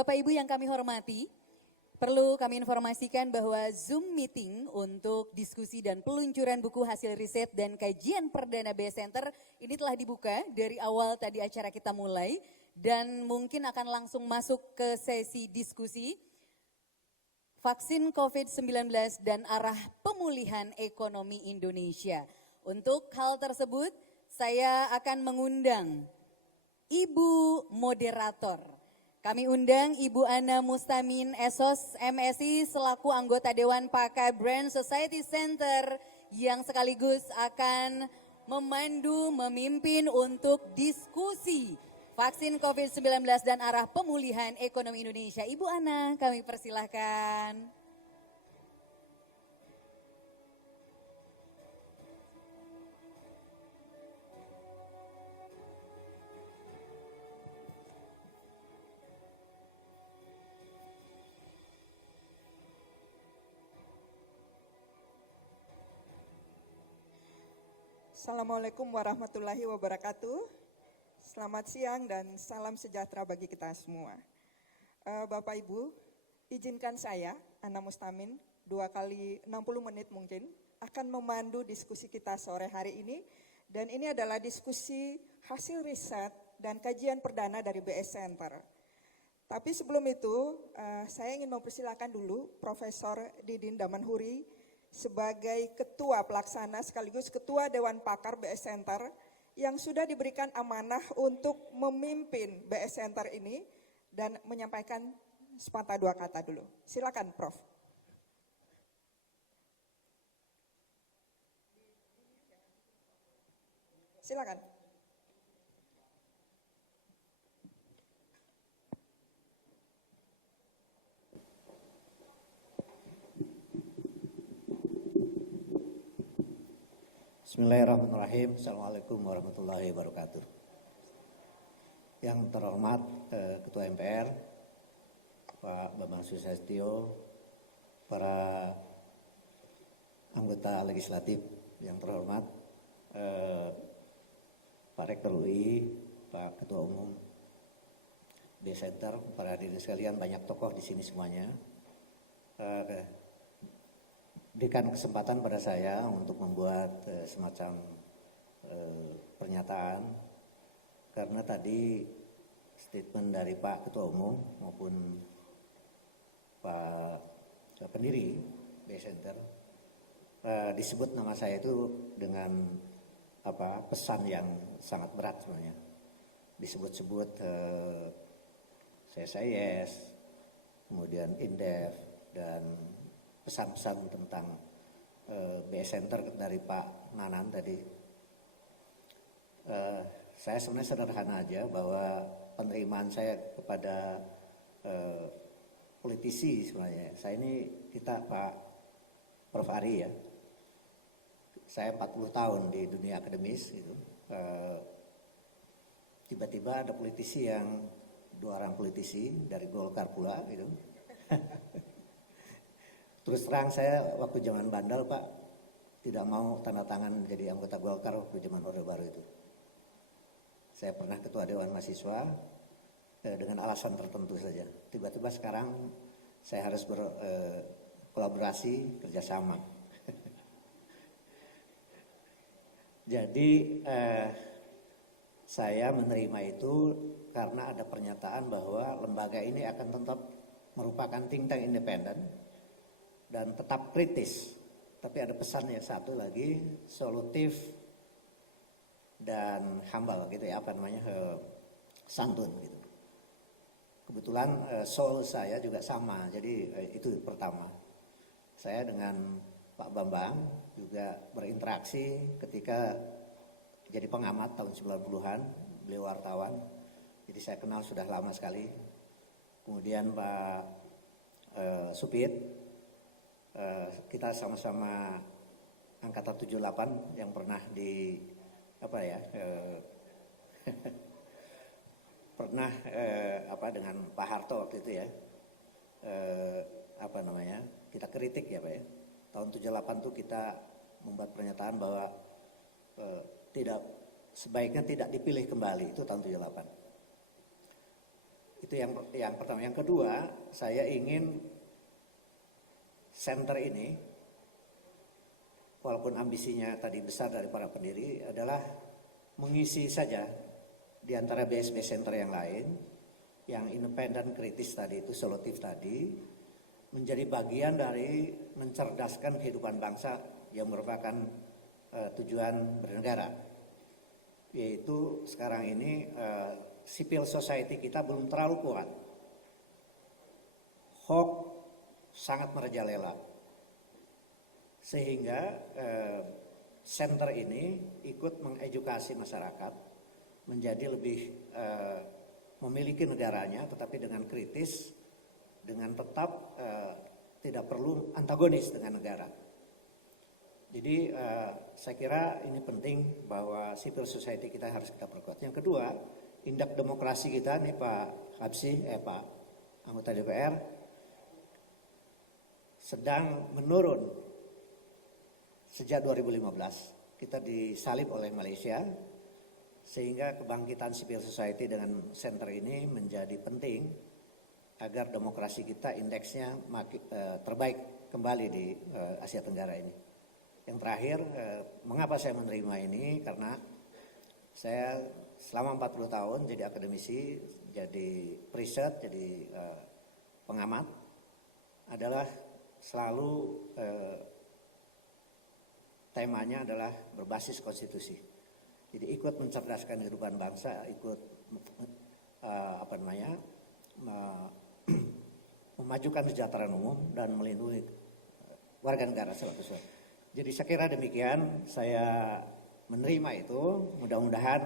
Bapak Ibu yang kami hormati, perlu kami informasikan bahwa Zoom meeting untuk diskusi dan peluncuran buku hasil riset dan kajian perdana BS Center ini telah dibuka dari awal tadi acara kita mulai dan mungkin akan langsung masuk ke sesi diskusi vaksin COVID-19 dan arah pemulihan ekonomi Indonesia. Untuk hal tersebut saya akan mengundang Ibu Moderator. Kami undang Ibu Ana Mustamin Esos MSI selaku anggota Dewan Pakar Brand Society Center yang sekaligus akan memandu, memimpin untuk diskusi vaksin COVID-19 dan arah pemulihan ekonomi Indonesia. Ibu Ana, kami persilahkan. Assalamualaikum warahmatullahi wabarakatuh. Selamat siang dan salam sejahtera bagi kita semua. Bapak Ibu, izinkan saya, Ana Mustamin, 2 kali 60 menit mungkin, akan memandu diskusi kita sore hari ini. Dan ini adalah diskusi hasil riset dan kajian perdana dari BS Center. Tapi sebelum itu, saya ingin mempersilakan dulu Profesor Didin Damanhuri, sebagai Ketua Pelaksana sekaligus Ketua Dewan Pakar BS Center yang sudah diberikan amanah untuk memimpin BS Center ini dan menyampaikan sepatah dua kata dulu. Silakan Prof. Silakan. Bismillahirrahmanirrahim. Assalamualaikum warahmatullahi wabarakatuh. Yang terhormat Ketua MPR, Pak Bambang Susatyo, para anggota legislatif yang terhormat, Pak Rektor UI, Pak Ketua Umum BS Center, para hadirin sekalian, banyak tokoh di sini semuanya. Berikan kesempatan pada saya untuk membuat semacam pernyataan karena tadi statement dari Pak Ketua Umum maupun Pak pendiri BS Center disebut nama saya itu dengan pesan yang sangat berat sebenarnya. Disebut-sebut CSIS, kemudian Indef dan pesan-pesan tentang BS Center dari Pak Nanan tadi. Saya sebenarnya sederhana aja bahwa penerimaan saya kepada politisi sebenarnya. Saya ini Pak Prof Ari ya. Saya 40 tahun di dunia akademis gitu. Tiba-tiba ada politisi yang 2 orang politisi dari Golkar pula gitu. Terus terang saya waktu zaman bandel Pak tidak mau tanda tangan jadi anggota Golkar waktu zaman Orde Baru itu. Saya pernah ketua Dewan Mahasiswa dengan alasan tertentu saja. Tiba-tiba sekarang saya harus berkolaborasi kerjasama. Jadi saya menerima itu karena ada pernyataan bahwa lembaga ini akan tetap merupakan think tank independen dan tetap kritis, tapi ada pesan yang satu lagi, solutif dan humble gitu ya, santun gitu. Kebetulan soul saya juga sama, jadi itu pertama. Saya dengan Pak Bambang juga berinteraksi ketika jadi pengamat tahun 90-an, beliau wartawan, jadi saya kenal sudah lama sekali. Kemudian Pak Supit, kita sama-sama angkatan 78 yang pernah pernah dengan Pak Harto waktu itu ya, kita kritik ya Pak ya. Tahun 78 tuh kita membuat pernyataan bahwa sebaiknya tidak dipilih kembali, itu tahun 78. Itu yang pertama. Yang kedua, saya ingin center ini, walaupun ambisinya tadi besar dari para pendiri, adalah mengisi saja di antara BSB center yang lain, yang independen, kritis tadi itu, solutif tadi, menjadi bagian dari mencerdaskan kehidupan bangsa yang merupakan tujuan bernegara. Yaitu sekarang ini civil society kita belum terlalu kuat. Hoax sangat merajalela. Sehingga center ini ikut mengedukasi masyarakat menjadi lebih memiliki negaranya, tetapi dengan kritis, dengan tetap tidak perlu antagonis dengan negara. Jadi saya kira ini penting bahwa civil society kita harus kita perkuat. Yang kedua, indeks demokrasi kita nih Pak Habsyi, Pak anggota DPR sedang menurun sejak 2015. Kita disalib oleh Malaysia, sehingga kebangkitan civil society dengan center ini menjadi penting agar demokrasi kita indeksnya terbaik kembali di Asia Tenggara ini. Yang terakhir, mengapa saya menerima ini? Karena saya selama 40 tahun jadi akademisi, jadi riset, jadi pengamat, adalah selalu temanya adalah berbasis konstitusi. Jadi ikut mencerdaskan kehidupan bangsa, ikut memajukan kesejahteraan umum dan melindungi warga negara selalu. Jadi saya kira demikian, saya menerima itu, mudah-mudahan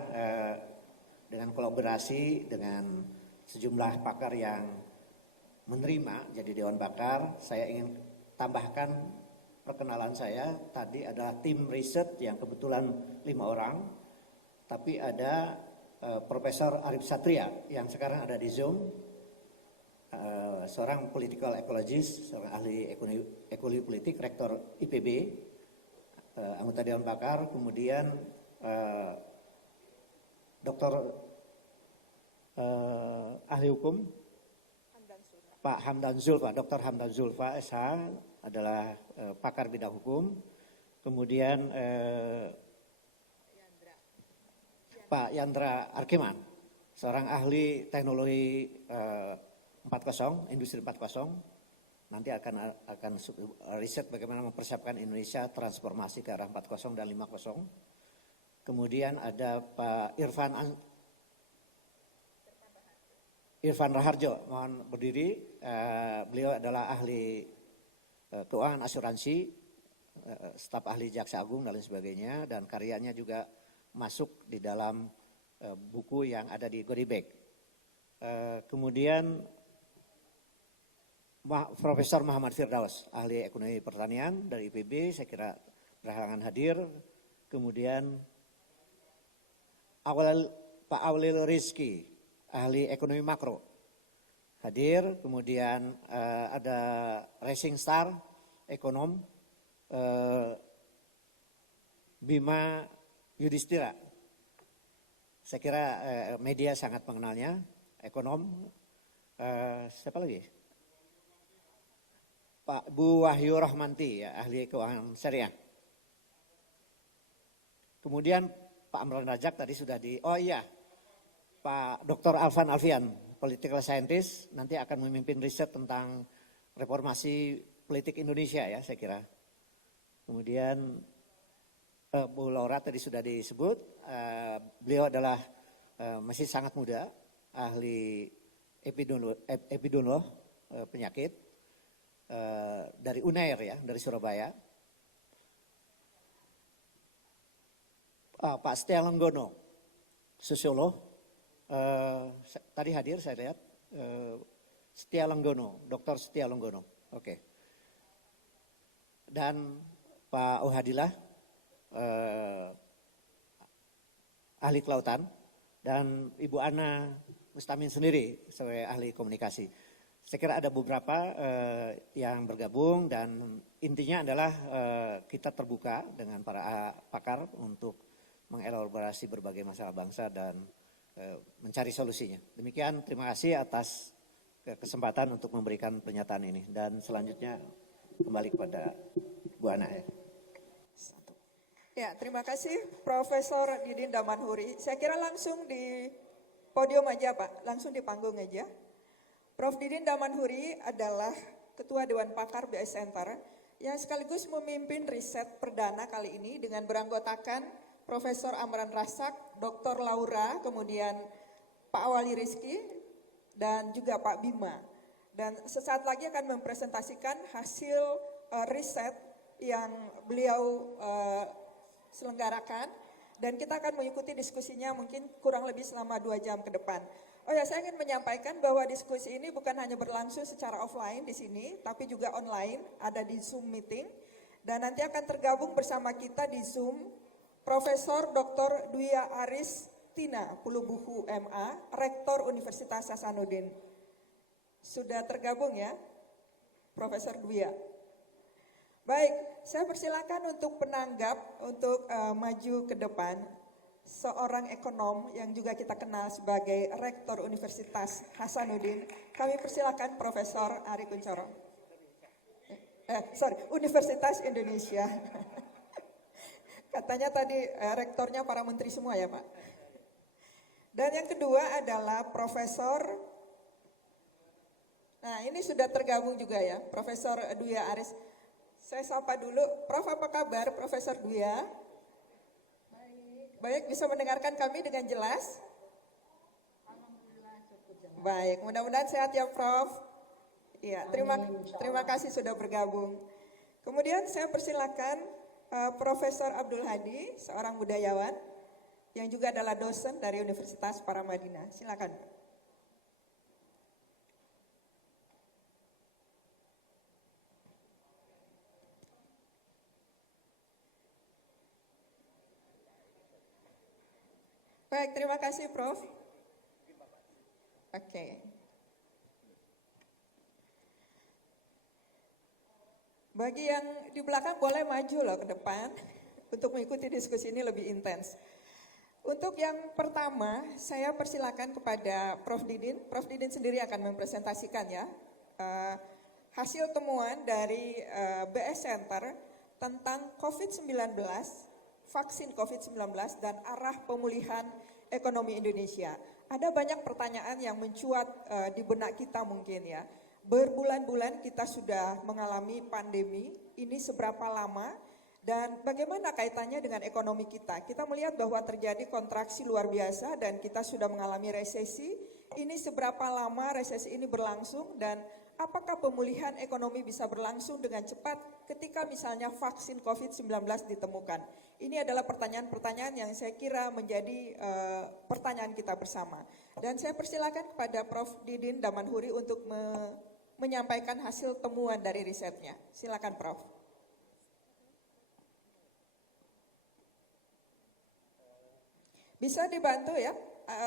dengan kolaborasi dengan sejumlah pakar yang menerima jadi Dewan Pakar, saya ingin tambahkan perkenalan saya tadi adalah tim riset yang kebetulan 5 orang, tapi ada Profesor Arif Satria yang sekarang ada di Zoom, seorang political ecologist, seorang ahli ekologi politik, rektor IPB, anggota Dewan Pakar, kemudian Dr. ahli hukum Pak Hamdan Zulfa, Dr. Hamdan Zulfa SH adalah pakar bidang hukum, kemudian Pak Yandra Arkiman, seorang ahli teknologi 4.0, industri 4.0. Nanti akan riset bagaimana mempersiapkan Indonesia transformasi ke arah 4.0 dan 5.0. Kemudian ada Pak Irfan Raharjo, mohon berdiri. Beliau adalah ahli keuangan asuransi, staf ahli Jaksa Agung dan lain sebagainya, dan karyanya juga masuk di dalam buku yang ada di Goodie Bag. Kemudian Profesor Muhammad Firdaus, ahli ekonomi pertanian dari IPB, saya kira berhalangan hadir. Kemudian Pak Aulil Rizki, ahli ekonomi makro, hadir. Kemudian ada Racing Star, ekonom, Bima Yudhistira. Saya kira media sangat mengenalnya, ekonom. Siapa lagi? Pak Bu Wahyu Rahmanti, ya, ahli keuangan syariah. Kemudian Pak Amran Rajak tadi sudah Pak Dr. Alvan Alfian, political scientist, nanti akan memimpin riset tentang reformasi politik Indonesia ya saya kira. Kemudian Bu Laura tadi sudah disebut, beliau adalah masih sangat muda, ahli epidemiolog penyakit. Dari UNAIR ya, dari Surabaya. Pak Setia Lenggono, sosiolog, tadi hadir saya lihat, Setia Lenggono, Dr. Setia Lenggono, oke. Dan Pak Ohadillah, ahli kelautan, dan Ibu Ana Mustamin sendiri sebagai ahli komunikasi. Saya kira ada beberapa yang bergabung dan intinya adalah kita terbuka dengan para pakar untuk mengelaborasi berbagai masalah bangsa dan mencari solusinya. Demikian, terima kasih atas kesempatan untuk memberikan pernyataan ini. Dan selanjutnya kembali kepada Bu Ana ya. Ya, terima kasih Profesor Didin Damanhuri. Saya kira langsung di podium aja Pak, langsung di panggung aja. Prof. Didin Damanhuri adalah Ketua Dewan Pakar BS Center yang sekaligus memimpin riset perdana kali ini dengan beranggotakan Profesor Amran Razak, Dr. Laura, kemudian Pak Wali Rizky, dan juga Pak Bima. Dan sesaat lagi akan mempresentasikan hasil riset yang beliau selenggarakan, dan kita akan mengikuti diskusinya mungkin kurang lebih selama 2 jam ke depan. Oh ya, saya ingin menyampaikan bahwa diskusi ini bukan hanya berlangsung secara offline di sini, tapi juga online, ada di Zoom meeting, dan nanti akan tergabung bersama kita di Zoom Profesor Dr. Dwi Aris Tina Pulubuhu MA, Rektor Universitas Hasanuddin. Sudah tergabung ya, Profesor Dwi? Baik, saya persilakan untuk penanggap untuk maju ke depan, seorang ekonom yang juga kita kenal sebagai Rektor Universitas Hasanuddin. Kami persilakan Profesor Ari Kunchoro. Universitas Indonesia. Katanya tadi rektornya para menteri semua ya Pak. Dan yang kedua adalah Profesor, nah ini sudah tergabung juga ya, Profesor Dwi Aris. Saya sapa dulu, Prof, apa kabar Profesor Dwi? Baik, bisa mendengarkan kami dengan jelas? Alhamdulillah cukup jelas. Baik, mudah-mudahan sehat ya Prof. Iya, terima kasih sudah bergabung. Kemudian saya persilakan Profesor Abdul Hadi, seorang budayawan yang juga adalah dosen dari Universitas Paramadina. Silakan. Baik, terima kasih Prof. Oke. Bagi yang di belakang boleh maju loh ke depan untuk mengikuti diskusi ini lebih intens. Untuk yang pertama, saya persilakan kepada Prof. Didin. Prof. Didin sendiri akan mempresentasikan ya hasil temuan dari BS Center tentang COVID-19, vaksin COVID-19 dan arah pemulihan ekonomi Indonesia. Ada banyak pertanyaan yang mencuat di benak kita mungkin ya. Berbulan-bulan kita sudah mengalami pandemi, ini seberapa lama dan bagaimana kaitannya dengan ekonomi kita. Kita melihat bahwa terjadi kontraksi luar biasa dan kita sudah mengalami resesi. Ini seberapa lama resesi ini berlangsung dan apakah pemulihan ekonomi bisa berlangsung dengan cepat ketika misalnya vaksin COVID-19 ditemukan? Ini adalah pertanyaan-pertanyaan yang saya kira menjadi pertanyaan kita bersama. Dan saya persilakan kepada Prof. Didin Damanhuri untuk menyampaikan hasil temuan dari risetnya. Silakan Prof. Bisa dibantu ya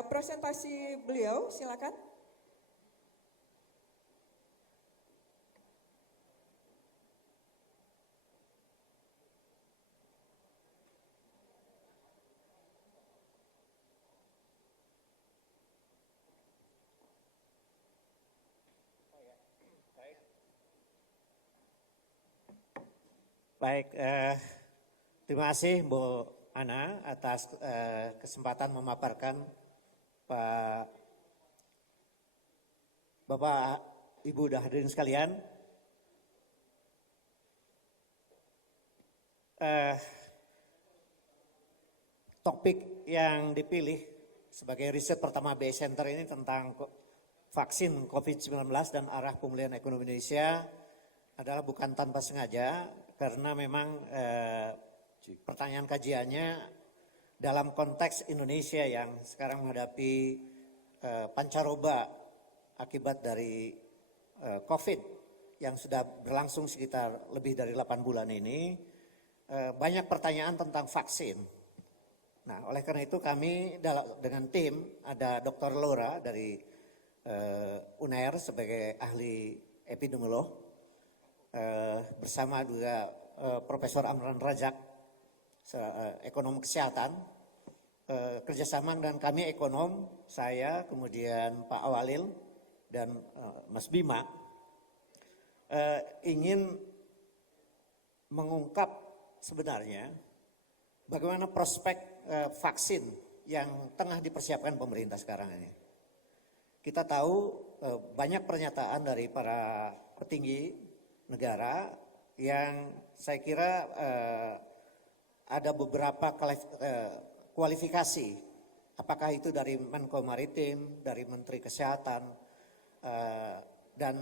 presentasi beliau, silakan. Baik, terima kasih Bu Ana atas kesempatan memaparkan Bapak Ibu dan hadirin sekalian. Topik yang dipilih sebagai riset pertama BS Center ini tentang vaksin COVID-19 dan arah pemulihan ekonomi Indonesia adalah bukan tanpa sengaja, karena memang pertanyaan kajiannya dalam konteks Indonesia yang sekarang menghadapi pancaroba akibat dari COVID yang sudah berlangsung sekitar lebih dari 8 bulan ini, banyak pertanyaan tentang vaksin. Nah, oleh karena itu kami dengan tim, ada Dr. Laura dari UNER sebagai ahli epidemiolog, bersama juga Profesor Amran Razak, ekonom kesehatan, kerjasama dan kami ekonom, saya kemudian Pak Awalil dan Mas Bima ingin mengungkap sebenarnya bagaimana prospek vaksin yang tengah dipersiapkan pemerintah sekarang ini. Kita tahu banyak pernyataan dari para petinggi negara yang saya kira ada beberapa kualifikasi, apakah itu dari Menko Maritim, dari Menteri Kesehatan, dan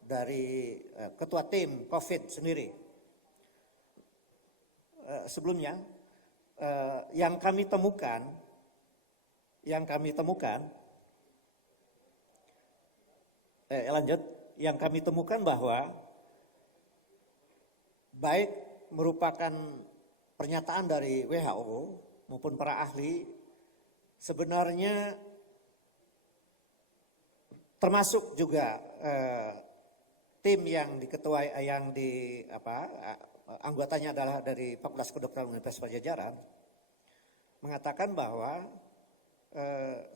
dari Ketua Tim COVID sendiri. Sebelumnya, yang kami temukan bahwa baik merupakan pernyataan dari WHO maupun para ahli, sebenarnya termasuk juga tim yang diketuai anggotanya adalah dari Fakultas Kedokteran Universitas Padjadjaran, mengatakan bahwa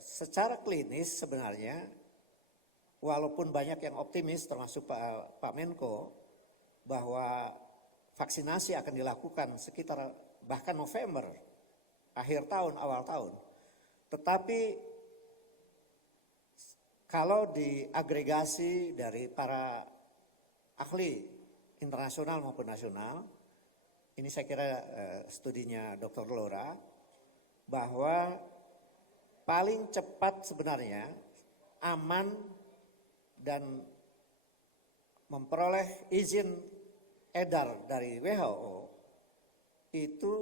secara klinis sebenarnya walaupun banyak yang optimis termasuk Pak Menko bahwa vaksinasi akan dilakukan sekitar bahkan November, akhir tahun, awal tahun. Tetapi kalau diagregasi dari para ahli internasional maupun nasional, ini saya kira studinya Dr. Lora, bahwa paling cepat sebenarnya aman dan memperoleh izin edar dari WHO itu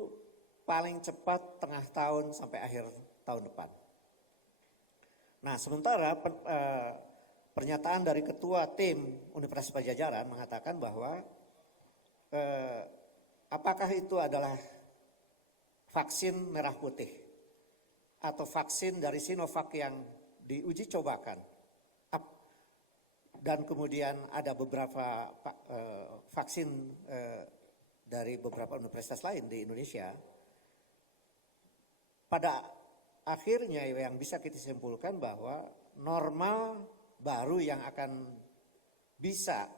paling cepat tengah tahun sampai akhir tahun depan. Nah, sementara pernyataan dari Ketua Tim Universitas Padjadjaran mengatakan bahwa apakah itu adalah vaksin merah putih atau vaksin dari Sinovac yang diuji cobakan, dan kemudian ada beberapa vaksin dari beberapa universitas lain di Indonesia, pada akhirnya yang bisa kita simpulkan bahwa normal baru yang akan bisa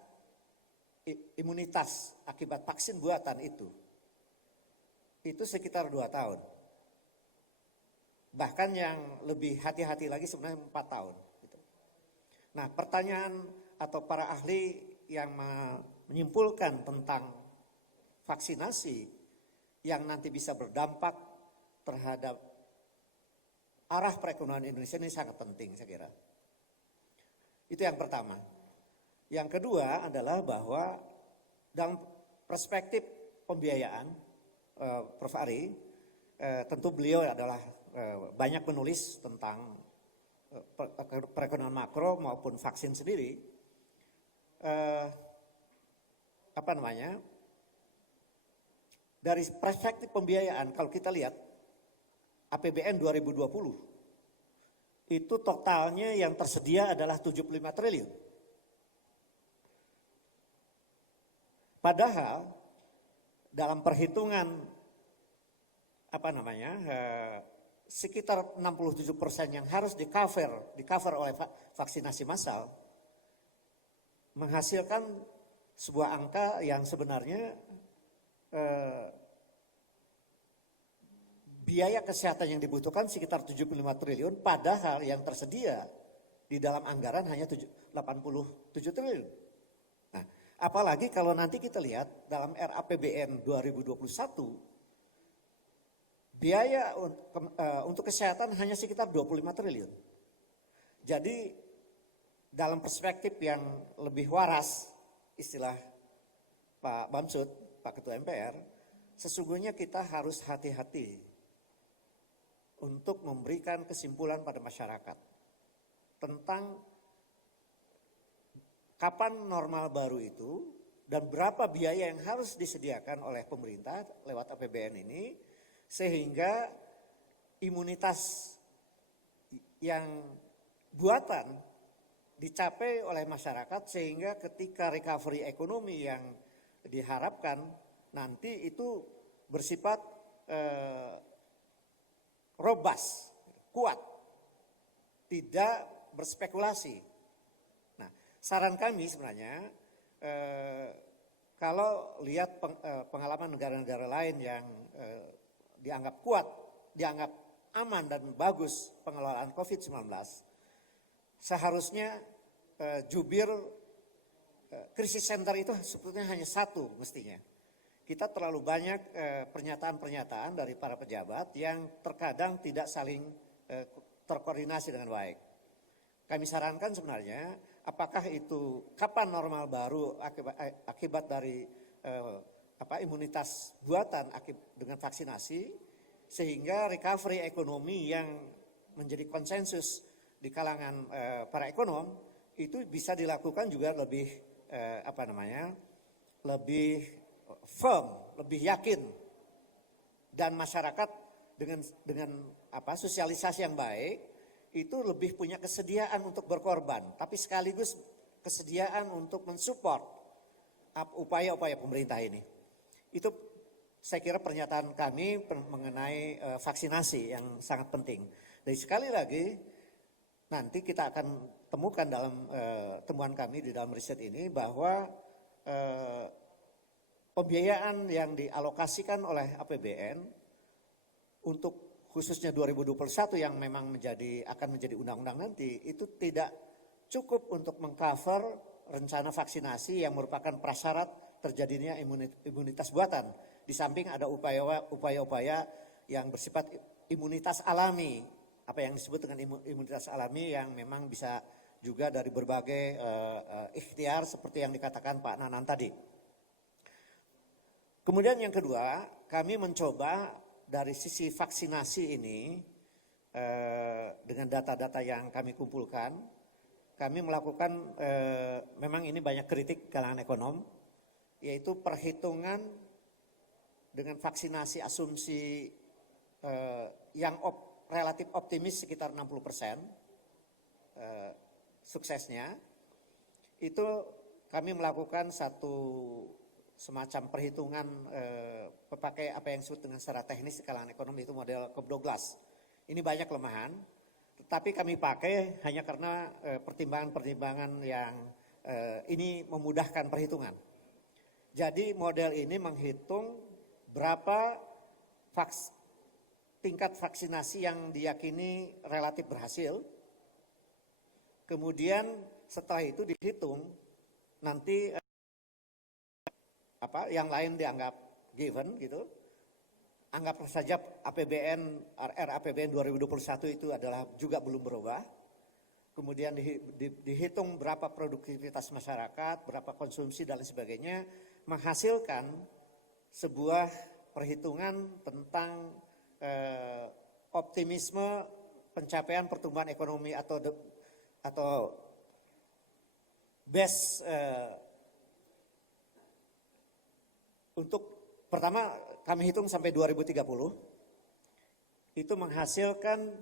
imunitas akibat vaksin buatan itu sekitar 2 tahun. Bahkan yang lebih hati-hati lagi sebenarnya 4 tahun. Gitu. Nah, pertanyaan atau para ahli yang menyimpulkan tentang vaksinasi yang nanti bisa berdampak terhadap arah perekonomian Indonesia ini sangat penting saya kira. Itu yang pertama. Yang kedua adalah bahwa dalam perspektif pembiayaan, Prof. Ari, tentu beliau adalah banyak menulis tentang perekonomian makro maupun vaksin sendiri. Dari perspektif pembiayaan, kalau kita lihat APBN 2020 itu totalnya yang tersedia adalah 75 triliun. Padahal dalam perhitungan sekitar 67% yang harus di cover oleh vaksinasi massal menghasilkan sebuah angka yang sebenarnya biaya kesehatan yang dibutuhkan sekitar 75 triliun, padahal yang tersedia di dalam anggaran hanya 87 triliun. Nah, apalagi kalau nanti kita lihat dalam RAPBN 2021, biaya untuk kesehatan hanya sekitar 25 triliun. Jadi dalam perspektif yang lebih waras, istilah Pak Bamsud, Pak Ketua MPR, sesungguhnya kita harus hati-hati untuk memberikan kesimpulan pada masyarakat tentang kapan normal baru itu dan berapa biaya yang harus disediakan oleh pemerintah lewat APBN ini sehingga imunitas yang buatan dicapai oleh masyarakat sehingga ketika recovery ekonomi yang diharapkan nanti itu bersifat robust, kuat, tidak berspekulasi. Nah, saran kami sebenarnya kalau lihat pengalaman negara-negara lain yang dianggap kuat, dianggap aman dan bagus pengelolaan COVID-19, seharusnya jubir krisis center itu sebetulnya hanya satu mestinya. Kita terlalu banyak pernyataan-pernyataan dari para pejabat yang terkadang tidak saling terkoordinasi dengan baik. Kami sarankan sebenarnya, apakah itu kapan normal baru akibat dari imunitas buatan dengan vaksinasi, sehingga recovery ekonomi yang menjadi konsensus di kalangan para ekonom itu bisa dilakukan juga lebih lebih firm, lebih yakin, dan masyarakat dengan sosialisasi yang baik itu lebih punya kesediaan untuk berkorban, tapi sekaligus kesediaan untuk mensupport upaya-upaya pemerintah ini. Itu saya kira pernyataan kami mengenai vaksinasi yang sangat penting. Dan sekali lagi nanti kita akan temukan dalam temuan kami di dalam riset ini bahwa pembiayaan yang dialokasikan oleh APBN untuk khususnya 2021 yang memang akan menjadi undang-undang nanti itu tidak cukup untuk mengcover rencana vaksinasi yang merupakan prasyarat terjadinya imunitas buatan. Di samping ada upaya-upaya yang bersifat imunitas alami, apa yang disebut dengan imunitas alami yang memang bisa juga dari berbagai ikhtiar seperti yang dikatakan Pak Nanan tadi. Kemudian yang kedua, kami mencoba dari sisi vaksinasi ini dengan data-data yang kami kumpulkan, kami melakukan memang ini banyak kritik kalangan ekonom, yaitu perhitungan dengan vaksinasi asumsi yang relatif optimis sekitar 60% suksesnya. Itu kami melakukan satu semacam perhitungan pakai apa yang disebut dengan secara teknis di kalangan ekonomi, itu model Cobb-Douglas. Ini banyak kelemahan, tetapi kami pakai hanya karena pertimbangan-pertimbangan yang ini memudahkan perhitungan. Jadi model ini menghitung berapa tingkat vaksinasi yang diyakini relatif berhasil. Kemudian setelah itu dihitung nanti yang lain dianggap given gitu. Anggap saja RAPBN 2021 itu adalah juga belum berubah. Kemudian dihitung berapa produktivitas masyarakat, berapa konsumsi dan lain sebagainya, menghasilkan sebuah perhitungan tentang optimisme pencapaian pertumbuhan ekonomi atau best untuk pertama kami hitung sampai 2030 itu menghasilkan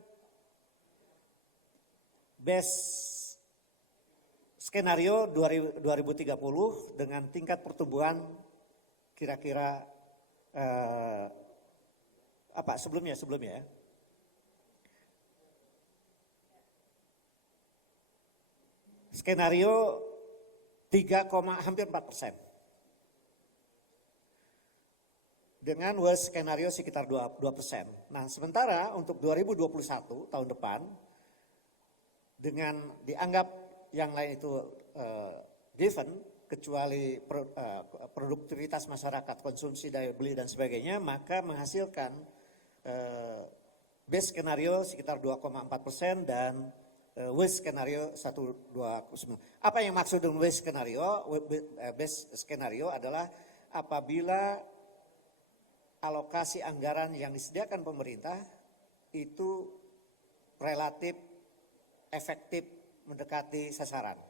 best skenario 2030 dengan tingkat pertumbuhan kira-kira sebelumnya ya. Skenario hampir 4%. Dengan worst skenario sekitar 2%. Nah, sementara untuk 2021 tahun depan dengan dianggap yang lain itu given kecuali produktivitas masyarakat, konsumsi, daya beli dan sebagainya, maka menghasilkan best skenario sekitar 2,4% dan worst skenario 1,29. Apa yang maksud dengan worst skenario? Best skenario adalah apabila alokasi anggaran yang disediakan pemerintah itu relatif efektif mendekati sasaran.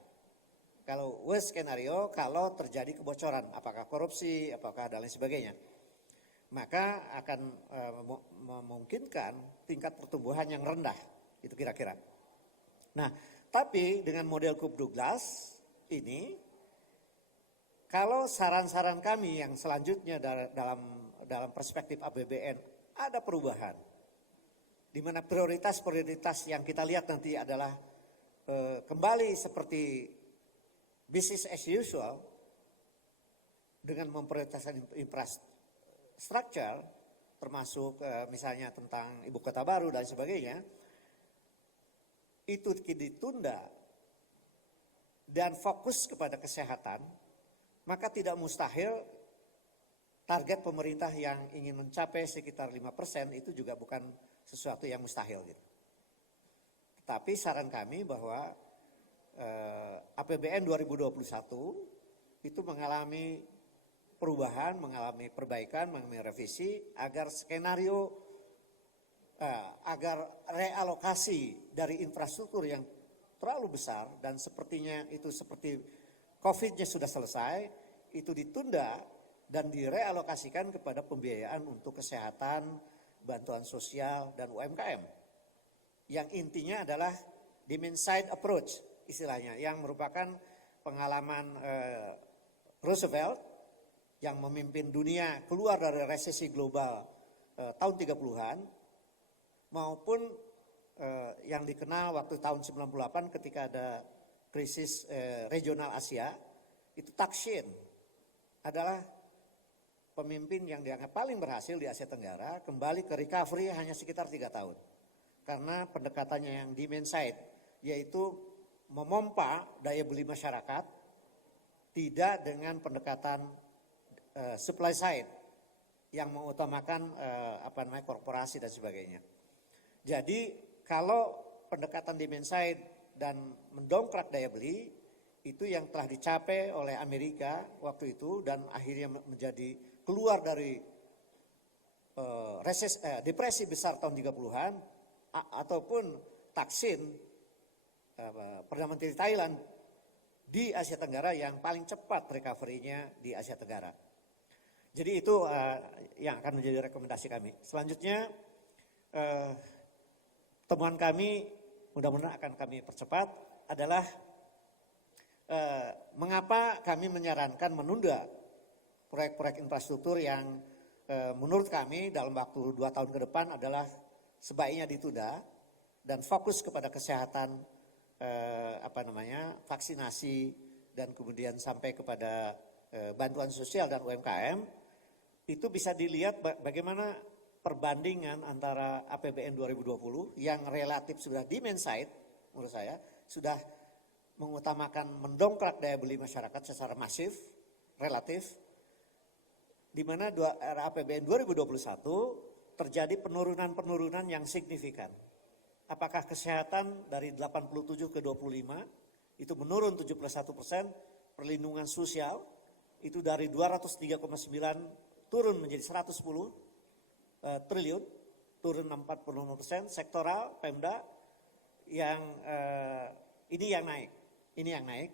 Kalau worst skenario, kalau terjadi kebocoran, apakah korupsi, apakah dan lain sebagainya, maka akan memungkinkan tingkat pertumbuhan yang rendah, itu kira-kira. Nah, tapi dengan model Cobb-Douglas ini, kalau saran-saran kami yang selanjutnya dalam perspektif APBN ada perubahan, di mana prioritas-prioritas yang kita lihat nanti adalah kembali seperti business as usual dengan memprioritaskan infrastruktur, termasuk misalnya tentang ibu kota baru dan sebagainya, itu ditunda dan fokus kepada kesehatan, maka tidak mustahil target pemerintah yang ingin mencapai sekitar 5% itu juga bukan sesuatu yang mustahil gitu. Tetapi saran kami bahwa APBN 2021 itu mengalami perubahan, mengalami perbaikan, mengalami revisi agar skenario, agar realokasi dari infrastruktur yang terlalu besar dan sepertinya itu seperti COVID-nya sudah selesai, itu ditunda dan direalokasikan kepada pembiayaan untuk kesehatan, bantuan sosial, dan UMKM. Yang intinya adalah demand side approach istilahnya, yang merupakan pengalaman Roosevelt yang memimpin dunia keluar dari resesi global tahun 30-an, maupun yang dikenal waktu tahun 98 ketika ada krisis regional Asia, itu Thaksin adalah pemimpin yang dianggap paling berhasil di Asia Tenggara, kembali ke recovery hanya sekitar 3 tahun. Karena pendekatannya yang demand side, yaitu memompa daya beli masyarakat, tidak dengan pendekatan supply side yang mengutamakan korporasi dan sebagainya. Jadi kalau pendekatan demand side dan mendongkrak daya beli, itu yang telah dicapai oleh Amerika waktu itu dan akhirnya menjadi keluar dari depresi besar tahun 30-an, ataupun Thaksin, Perdana Menteri Thailand di Asia Tenggara yang paling cepat recovery-nya di Asia Tenggara. Jadi itu yang akan menjadi rekomendasi kami. Selanjutnya temuan kami mudah-mudahan akan kami percepat adalah mengapa kami menyarankan menunda proyek-proyek infrastruktur yang menurut kami dalam waktu 2 tahun ke depan adalah sebaiknya ditunda dan fokus kepada kesehatan, vaksinasi, dan kemudian sampai kepada bantuan sosial dan UMKM. Itu bisa dilihat bagaimana perbandingan antara APBN 2020 yang relatif sudah demand side, menurut saya sudah mengutamakan mendongkrak daya beli masyarakat secara masif, relatif, di mana APBN 2021 terjadi penurunan-penurunan yang signifikan. Apakah kesehatan dari 87 ke 25 itu menurun 71%, perlindungan sosial itu dari 203,9 turun menjadi 110 triliun, turun 45%, sektoral Pemda yang ini yang naik.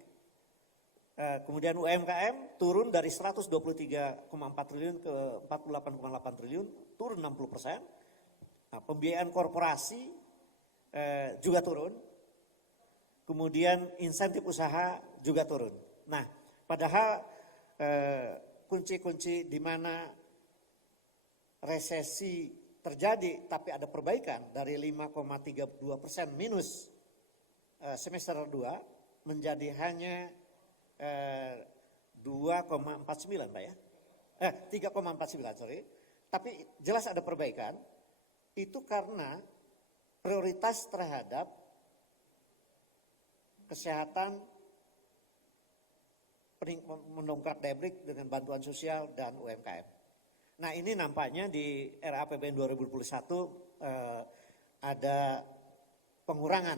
Kemudian UMKM turun dari 123,4 triliun ke 48,8 triliun, turun 60%. Nah, pembiayaan korporasi juga turun. Kemudian insentif usaha juga turun. Nah, padahal kunci-kunci di mana resesi terjadi tapi ada perbaikan dari 5,32% minus semester 2 menjadi hanya 2,49 Pak ya, 3,49 sorry. Tapi jelas ada perbaikan, itu karena prioritas terhadap kesehatan, mendongkrak daya beli dengan bantuan sosial dan UMKM. Nah ini nampaknya di RAPBN 2021 ada pengurangan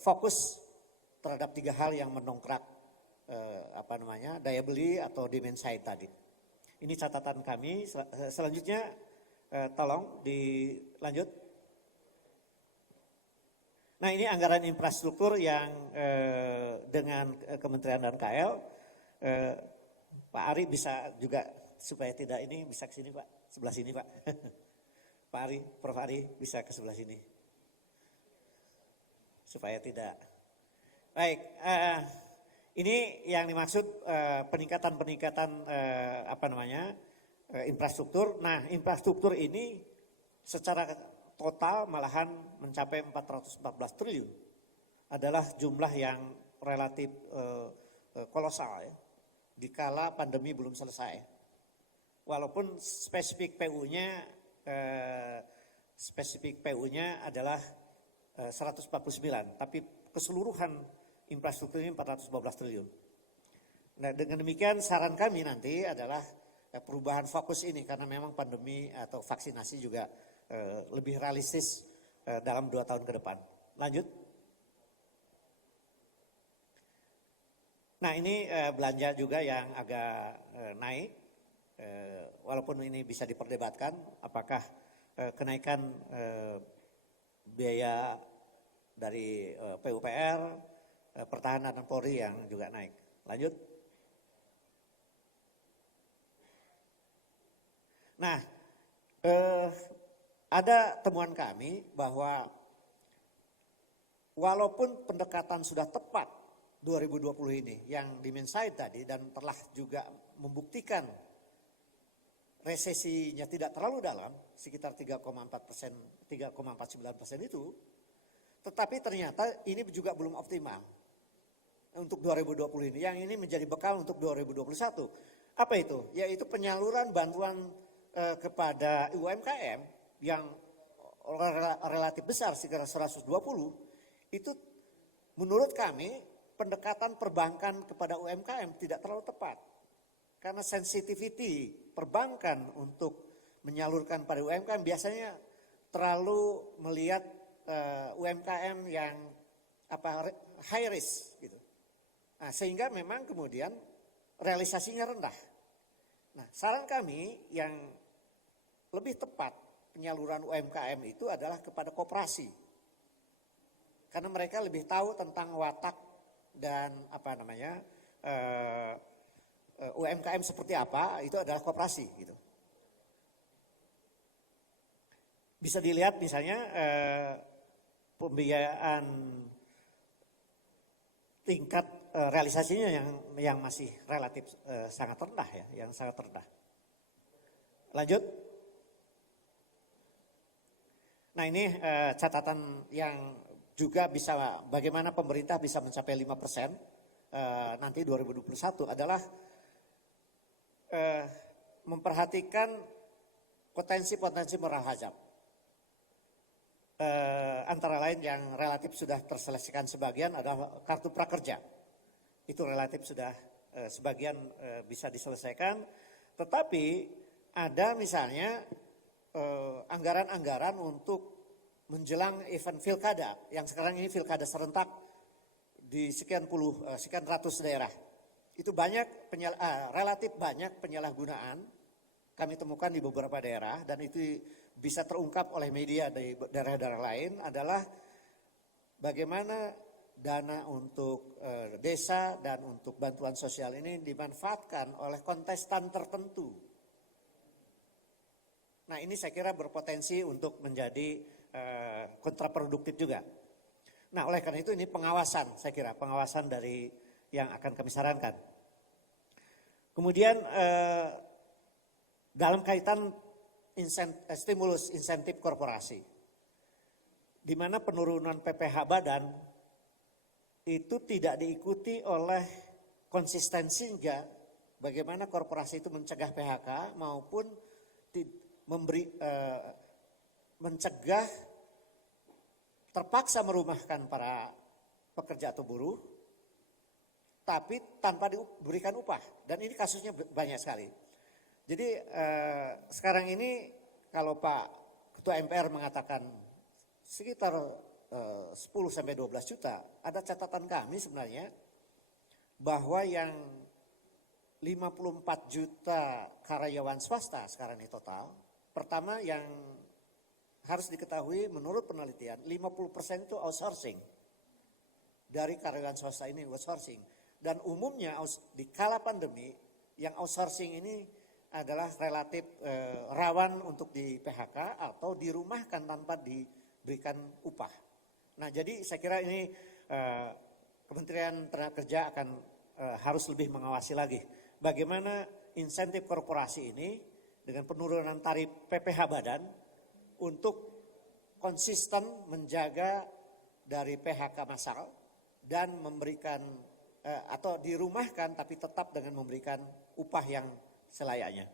fokus terhadap 3 hal yang mendongkrak daya beli atau demand side tadi. Ini catatan kami. Selanjutnya tolong dilanjut. Nah ini anggaran infrastruktur yang dengan Kementerian dan KL, Pak Ari bisa juga supaya tidak ini bisa ke sini Pak, sebelah sini Pak. Pak Ari, Prof Ari bisa ke sebelah sini. Supaya tidak. Baik, ini yang dimaksud peningkatan infrastruktur. Nah infrastruktur ini secara total malahan mencapai 414 triliun. Adalah jumlah yang relatif kolosal ya, dikala pandemi belum selesai. Walaupun spesifik PU-nya adalah 149, tapi keseluruhan infrastruktur ini 412 triliun. Nah, dengan demikian saran kami nanti adalah perubahan fokus ini karena memang pandemi atau vaksinasi juga lebih realistis dalam 2 tahun ke depan. Lanjut. Nah, ini belanja juga yang agak naik, walaupun ini bisa diperdebatkan apakah kenaikan biaya dari PUPR, Pertahanan dan Polri yang juga naik. Lanjut. Nah, ada temuan kami bahwa walaupun pendekatan sudah tepat 2020 ini yang di Minsaid tadi dan telah juga membuktikan resesinya tidak terlalu dalam, sekitar 3,4%, 3,49% itu, tetapi ternyata ini juga belum optimal untuk 2020 ini. Yang ini menjadi bekal untuk 2021. Apa itu? Yaitu penyaluran bantuan kepada UMKM yang relatif besar, sekitar 120, itu menurut kami pendekatan perbankan kepada UMKM tidak terlalu tepat. Karena sensitivity perbankan untuk menyalurkan pada UMKM biasanya terlalu melihat UMKM yang high risk gitu. Nah, sehingga memang kemudian realisasinya rendah. Nah, saran kami yang lebih tepat penyaluran UMKM itu adalah kepada koperasi. Karena mereka lebih tahu tentang watak dan UMKM seperti apa, itu adalah koperasi gitu. Bisa dilihat misalnya pembiayaan tingkat realisasinya yang masih relatif sangat rendah ya, yang sangat rendah. Lanjut. Nah, ini catatan yang juga bisa bagaimana pemerintah bisa mencapai 5% nanti 2021 adalah memperhatikan potensi-potensi moral hazard. Antara lain yang relatif sudah terselesaikan sebagian adalah kartu prakerja. Itu relatif sudah sebagian bisa diselesaikan, tetapi ada misalnya anggaran-anggaran untuk menjelang event pilkada, yang sekarang ini pilkada serentak di sekian ratus daerah. Itu relatif banyak penyalahgunaan kami temukan di beberapa daerah, dan itu bisa terungkap oleh media dari daerah-daerah lain adalah bagaimana dana untuk desa dan untuk bantuan sosial ini dimanfaatkan oleh kontestan tertentu. Nah, ini saya kira berpotensi untuk menjadi kontraproduktif juga. Nah, oleh karena itu ini pengawasan, saya kira pengawasan dari yang akan kami sarankan. Kemudian dalam kaitan stimulus insentif korporasi, di mana penurunan PPh badan itu tidak diikuti oleh konsistensinya bagaimana korporasi itu mencegah PHK maupun mencegah terpaksa merumahkan para pekerja atau buruh, tapi tanpa diberikan upah. Dan ini kasusnya banyak sekali. Jadi sekarang ini kalau Pak Ketua MPR mengatakan sekitar 10-12 juta, ada catatan kami sebenarnya bahwa yang 54 juta karyawan swasta sekarang ini total, pertama yang harus diketahui menurut penelitian 50% itu outsourcing. Dari karyawan swasta ini outsourcing. Dan umumnya di kala pandemi yang outsourcing ini adalah relatif rawan untuk di PHK atau dirumahkan tanpa diberikan upah. Nah, jadi saya kira ini Kementerian Tenaga Kerja akan harus lebih mengawasi lagi bagaimana insentif korporasi ini dengan penurunan tarif PPh badan untuk konsisten menjaga dari PHK massal dan memberikan atau dirumahkan tapi tetap dengan memberikan upah yang selayaknya.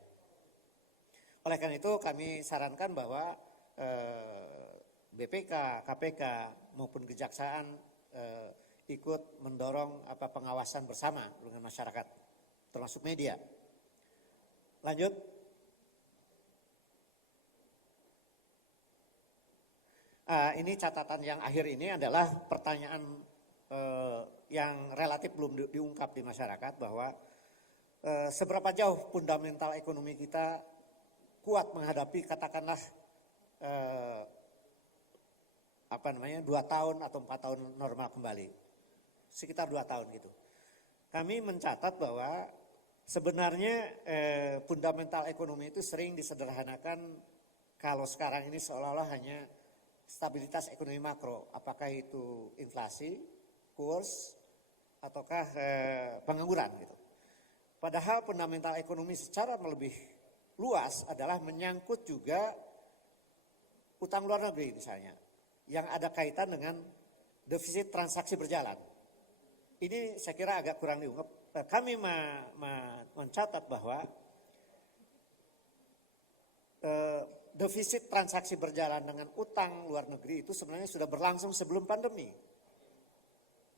Oleh karena itu kami sarankan bahwa BPK, KPK maupun Kejaksaan ikut mendorong pengawasan bersama dengan masyarakat, termasuk media. Lanjut. Ini catatan yang akhir ini adalah pertanyaan yang relatif belum diungkap di masyarakat bahwa seberapa jauh fundamental ekonomi kita kuat menghadapi katakanlah 2 tahun atau 4 tahun normal kembali, sekitar 2 tahun gitu. Kami mencatat bahwa sebenarnya fundamental ekonomi itu sering disederhanakan kalau sekarang ini seolah-olah hanya stabilitas ekonomi makro, apakah itu inflasi, kurs, ataukah pengangguran gitu. Padahal fundamental ekonomi secara lebih luas adalah menyangkut juga utang luar negeri misalnya, yang ada kaitan dengan defisit transaksi berjalan. Ini saya kira agak kurang diungkap. Kami mencatat bahwa defisit transaksi berjalan dengan utang luar negeri itu sebenarnya sudah berlangsung sebelum pandemi.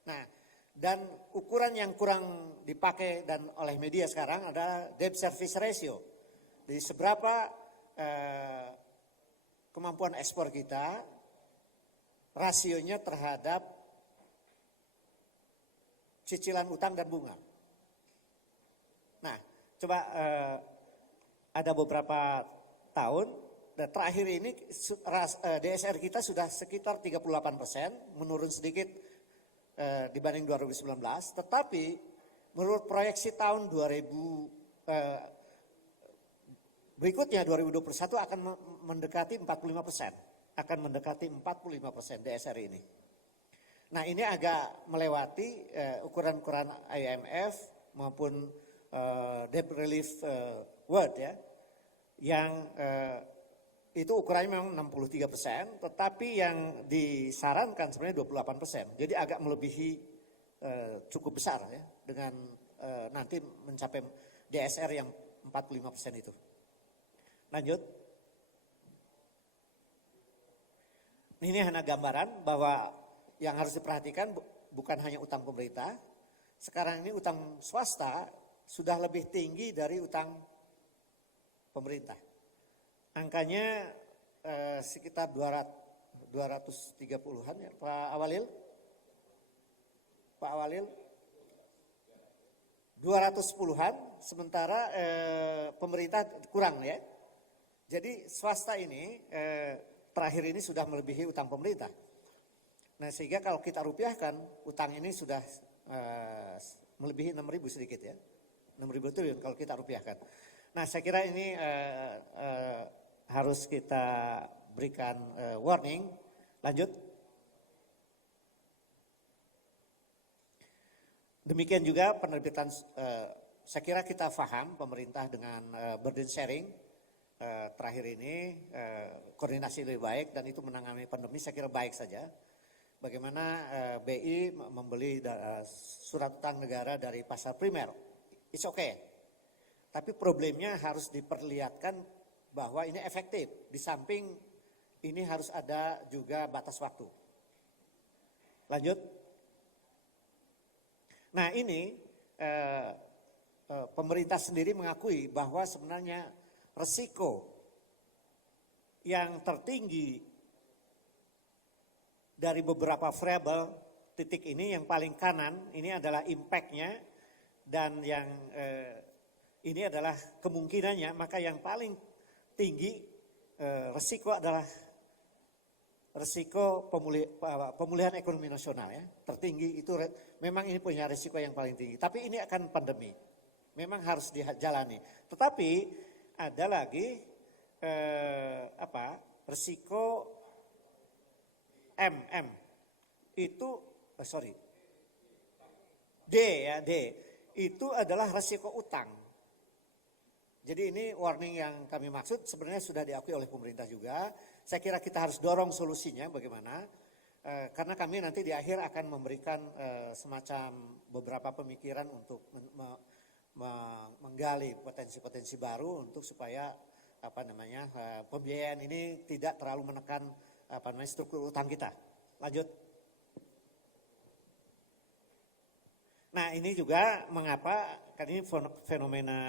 Nah, dan ukuran yang kurang dipakai dan oleh media sekarang adalah debt service ratio. Jadi seberapa kemampuan ekspor kita, rasionya terhadap cicilan utang dan bunga. Nah, coba ada beberapa tahun, dan terakhir ini DSR kita sudah sekitar 38%, menurun sedikit dibanding 2019, tetapi menurut proyeksi tahun berikutnya 2021 akan mendekati 45%, akan mendekati 45% DSR ini. Nah, ini agak melewati ukuran-ukuran IMF maupun debt relief world ya, yang itu ukurannya memang 63%, tetapi yang disarankan sebenarnya 28%. Jadi agak melebihi cukup besar ya, dengan nanti mencapai DSR yang 45% itu. Lanjut. Ini hanya gambaran bahwa yang harus diperhatikan bukan hanya utang pemerintah, sekarang ini utang swasta sudah lebih tinggi dari utang pemerintah. Angkanya sekitar 230-an ya, Pak Awalil? Pak Awalil? 210-an, sementara pemerintah kurang ya. Jadi swasta ini terakhir ini sudah melebihi utang pemerintah. Nah, sehingga kalau kita rupiahkan, utang ini sudah melebihi 6.000 sedikit ya. 6.000 triliun kalau kita rupiahkan. Nah, saya kira ini harus kita berikan warning. Lanjut. Demikian juga penerbitan, saya kira kita paham pemerintah dengan burden sharing terakhir ini koordinasi lebih baik dan itu menangani pandemi saya kira baik saja. Bagaimana BI membeli surat utang negara dari pasar primer, it's okay. Tapi problemnya harus diperlihatkan bahwa ini efektif. Di samping ini harus ada juga batas waktu. Lanjut. Nah, ini pemerintah sendiri mengakui bahwa sebenarnya resiko yang tertinggi dari beberapa variabel titik ini yang paling kanan ini adalah impact-nya dan yang ini adalah kemungkinannya, maka yang paling tinggi resiko adalah resiko pemulihan ekonomi nasional ya, tertinggi itu memang ini punya resiko yang paling tinggi. Tapi ini akan pandemi, memang harus dijalani. Tetapi ada lagi resiko itu D itu adalah resiko utang. Jadi ini warning yang kami maksud sebenarnya sudah diakui oleh pemerintah juga. Saya kira kita harus dorong solusinya bagaimana. Karena kami nanti di akhir akan memberikan semacam beberapa pemikiran untuk menggali potensi-potensi baru untuk supaya pembiayaan ini tidak terlalu menekan struktur utang kita. Lanjut. Nah ini juga mengapa kan ini fenomena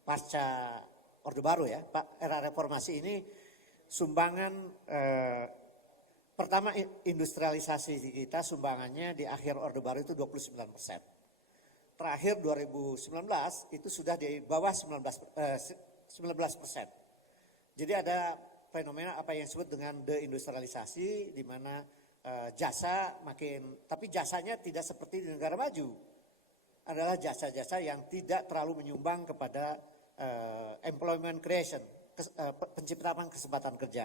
pasca Orde Baru ya, Pak, era reformasi ini sumbangan pertama industrialisasi kita sumbangannya di akhir Orde Baru itu 29%. Terakhir 2019 itu sudah di bawah 19%. Jadi ada fenomena apa yang disebut dengan deindustrialisasi di mana jasa tapi jasanya tidak seperti di negara maju. Adalah jasa-jasa yang tidak terlalu menyumbang kepada employment creation, penciptaan kesempatan kerja.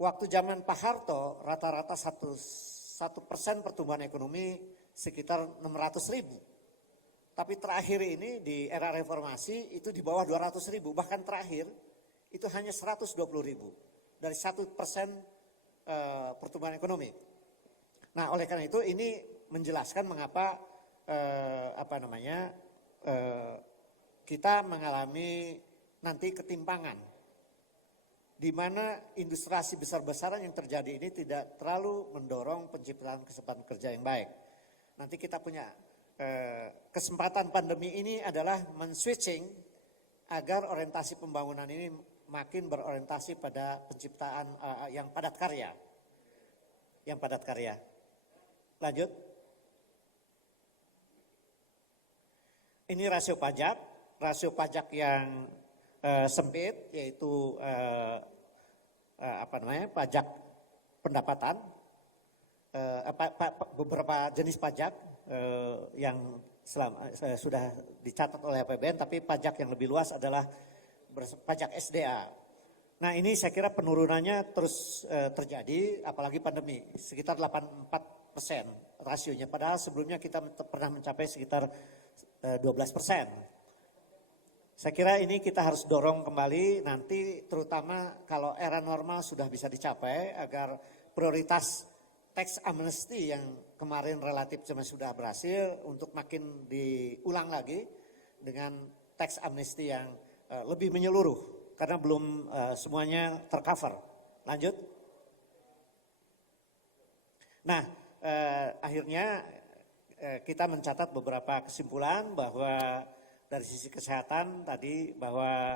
Waktu zaman Pak Harto rata-rata 1% pertumbuhan ekonomi sekitar 600.000. Tapi terakhir ini di era reformasi itu di bawah 200.000, bahkan terakhir itu hanya 120.000 dari 1% pertumbuhan ekonomi. Nah, oleh karena itu ini menjelaskan mengapa kita mengalami nanti ketimpangan di mana industriasi besar-besaran yang terjadi ini tidak terlalu mendorong penciptaan kesempatan kerja yang baik. Nanti kita punya kesempatan pandemi ini adalah men-switching agar orientasi pembangunan ini makin berorientasi pada penciptaan yang padat karya. Yang padat karya. Lanjut. Ini rasio pajak yang sempit yaitu pajak pendapatan, beberapa jenis pajak yang sudah dicatat oleh APBN, tapi pajak yang lebih luas adalah pajak SDA. Nah ini saya kira penurunannya terus terjadi apalagi pandemi, sekitar 84% rasionya, padahal sebelumnya kita pernah mencapai sekitar 12%. Saya kira ini kita harus dorong kembali nanti, terutama kalau era normal sudah bisa dicapai, agar prioritas tax amnesty yang kemarin relatif cuma sudah berhasil untuk makin diulang lagi dengan tax amnesty yang lebih menyeluruh karena belum semuanya tercover. Lanjut. Nah, akhirnya kita mencatat beberapa kesimpulan bahwa dari sisi kesehatan tadi bahwa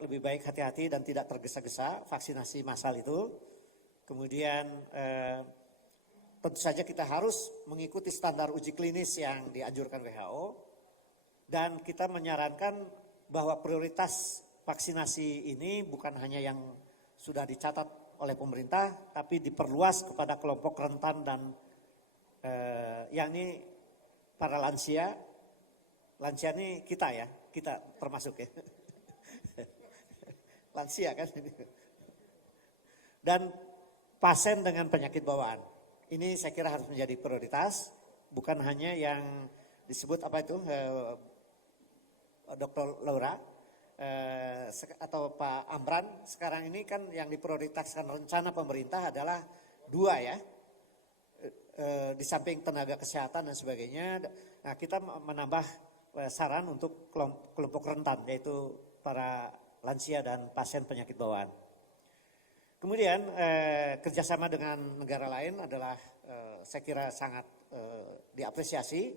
lebih baik hati-hati dan tidak tergesa-gesa vaksinasi massal itu. Kemudian tentu saja kita harus mengikuti standar uji klinis yang dianjurkan WHO dan kita menyarankan bahwa prioritas vaksinasi ini bukan hanya yang sudah dicatat oleh pemerintah tapi diperluas kepada kelompok rentan dan yakni para lansia. Lansia ini kita ya, kita termasuk ya. Lansia kan. Dan pasien dengan penyakit bawaan. Ini saya kira harus menjadi prioritas, bukan hanya yang disebut Dr. Laura atau Pak Amran. Sekarang ini kan yang diprioritaskan rencana pemerintah adalah 2 ya. Di samping tenaga kesehatan dan sebagainya. Nah, kita menambah saran untuk kelompok rentan, yaitu para lansia dan pasien penyakit bawaan. Kemudian kerjasama dengan negara lain adalah saya kira sangat diapresiasi,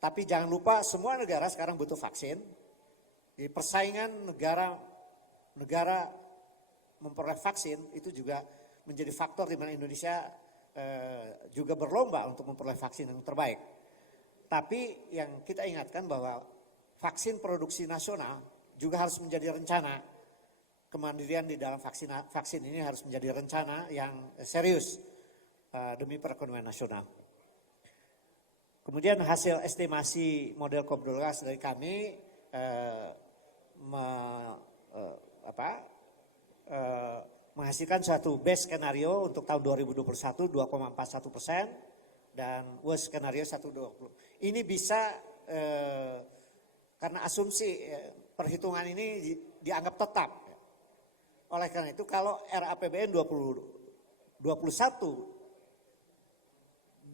tapi jangan lupa semua negara sekarang butuh vaksin. Di persaingan negara memperoleh vaksin itu juga menjadi faktor di mana Indonesia juga berlomba untuk memperoleh vaksin yang terbaik. Tapi yang kita ingatkan bahwa vaksin produksi nasional juga harus menjadi rencana. Kemandirian di dalam vaksin ini harus menjadi rencana yang serius demi perekonomian nasional. Kemudian hasil estimasi model Komdolgas dari kami menghasilkan suatu base skenario untuk tahun 2021 2,41% dan worst skenario 1,20. Ini bisa karena asumsi perhitungan ini dianggap tetap. Oleh karena itu kalau RAPBN 2021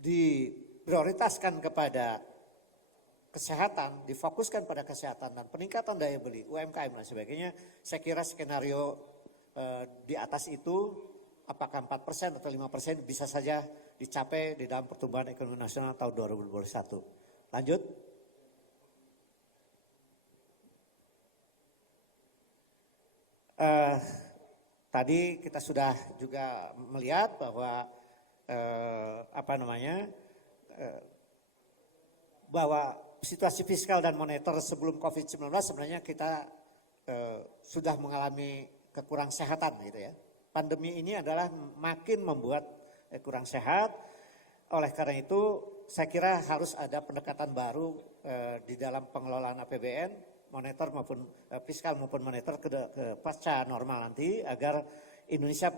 diprioritaskan kepada kesehatan, difokuskan pada kesehatan dan peningkatan daya beli UMKM dan sebagainya, saya kira skenario di atas itu apakah 4% atau 5% bisa saja dicapai di dalam pertumbuhan ekonomi nasional tahun 2021. Lanjut. Tadi kita sudah juga melihat bahwa bahwa situasi fiskal dan moneter sebelum COVID-19 sebenarnya kita sudah mengalami kekurang sehatan gitu ya. Pandemi ini adalah makin membuat kurang sehat. Oleh karena itu saya kira harus ada pendekatan baru di dalam pengelolaan APBN. Moneter maupun fiskal maupun moneter ke pasca normal nanti agar Indonesia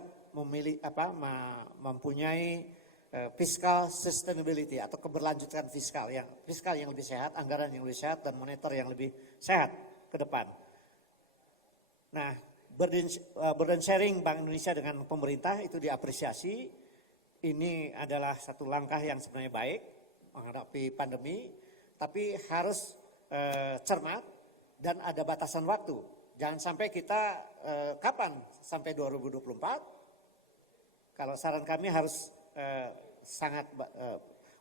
mempunyai fiscal sustainability atau keberlanjutan fiskal yang lebih sehat, anggaran yang lebih sehat dan moneter yang lebih sehat ke depan. Nah, burden sharing Bank Indonesia dengan pemerintah itu diapresiasi. Ini adalah satu langkah yang sebenarnya baik menghadapi pandemi, tapi harus cermat. Dan ada batasan waktu. Jangan sampai kita kapan? Sampai 2024? Kalau saran kami harus sangat,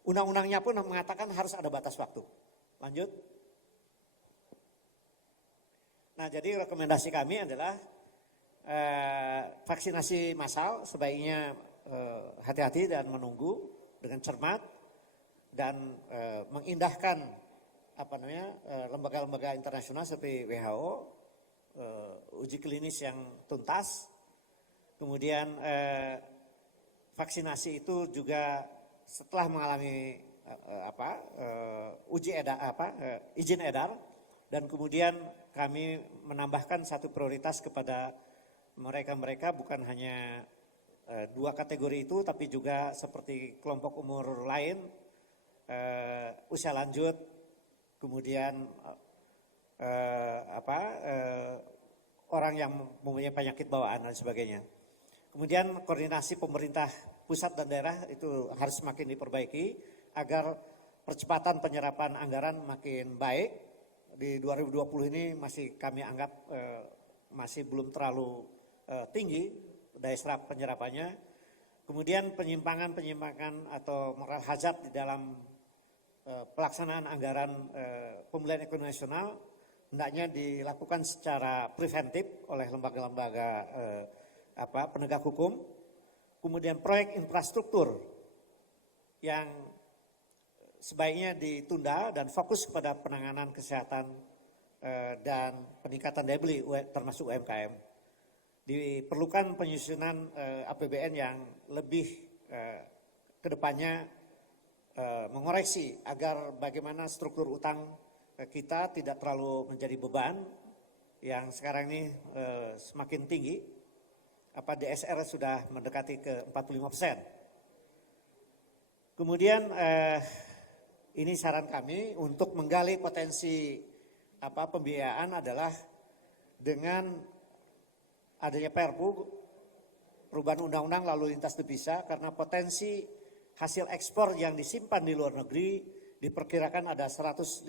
undang-undangnya pun mengatakan harus ada batas waktu. Lanjut. Nah jadi rekomendasi kami adalah vaksinasi massal sebaiknya hati-hati dan menunggu dengan cermat dan mengindahkan lembaga-lembaga internasional seperti WHO, uji klinis yang tuntas, kemudian vaksinasi itu juga setelah mengalami izin edar, dan kemudian kami menambahkan satu prioritas kepada mereka bukan hanya dua kategori itu, tapi juga seperti kelompok umur lain, usia lanjut. Kemudian orang yang mempunyai penyakit bawaan dan sebagainya. Kemudian koordinasi pemerintah pusat dan daerah itu harus semakin diperbaiki agar percepatan penyerapan anggaran makin baik. Di 2020 ini masih kami anggap masih belum terlalu tinggi daya serap penyerapannya. Kemudian penyimpangan atau moral hazard di dalam pelaksanaan anggaran pemulihan ekonomi nasional hendaknya dilakukan secara preventif oleh lembaga-lembaga penegak hukum. Kemudian proyek infrastruktur yang sebaiknya ditunda dan fokus kepada penanganan kesehatan dan peningkatan daya beli termasuk UMKM. Diperlukan penyusunan APBN yang lebih kedepannya mengoreksi agar bagaimana struktur utang kita tidak terlalu menjadi beban yang sekarang ini semakin tinggi. DSR sudah mendekati ke 45%. Kemudian ini saran kami untuk menggali potensi pembiayaan adalah dengan adanya Perpu, perubahan undang-undang lalu lintas devisa, karena potensi hasil ekspor yang disimpan di luar negeri diperkirakan ada 150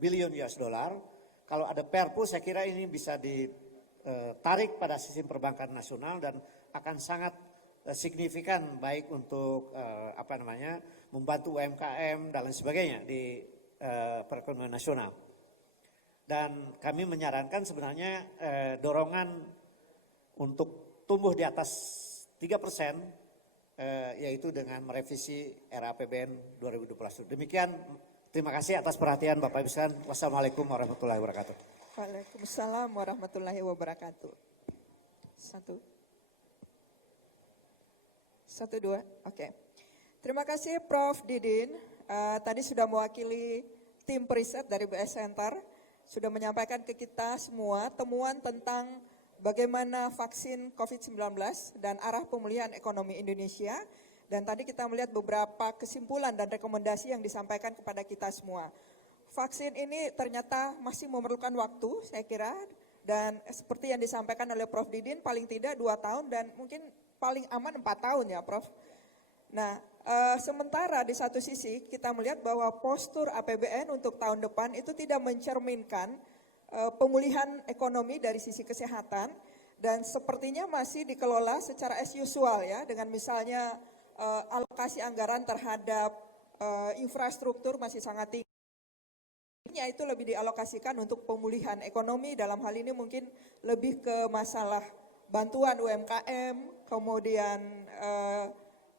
billion US dollar. Kalau ada Perpu saya kira ini bisa ditarik pada sistem perbankan nasional dan akan sangat signifikan baik untuk membantu UMKM dan lain sebagainya di perekonomian nasional. Dan kami menyarankan sebenarnya dorongan untuk tumbuh di atas 3%. Yaitu dengan merevisi RAPBN 2021. Demikian, terima kasih atas perhatian Bapak Ibu sekalian. Wassalamualaikum warahmatullahi wabarakatuh. Waalaikumsalam warahmatullahi wabarakatuh. Satu, dua, oke. Terima kasih Prof. Didin. Tadi sudah mewakili tim periset dari BS Center, sudah menyampaikan ke kita semua temuan tentang bagaimana vaksin COVID-19 dan arah pemulihan ekonomi Indonesia. Dan tadi kita melihat beberapa kesimpulan dan rekomendasi yang disampaikan kepada kita semua. vaksin ini ternyata masih memerlukan waktu, saya kira. Dan seperti yang disampaikan oleh Prof. Didin, paling tidak 2 tahun dan mungkin paling aman 4 tahun ya Prof. Nah, sementara di satu sisi kita melihat bahwa postur APBN untuk tahun depan itu tidak mencerminkan pemulihan ekonomi dari sisi kesehatan dan sepertinya masih dikelola secara as usual ya, dengan misalnya alokasi anggaran terhadap infrastruktur masih sangat tinggi. Itu lebih dialokasikan untuk pemulihan ekonomi, dalam hal ini mungkin lebih ke masalah bantuan UMKM, kemudian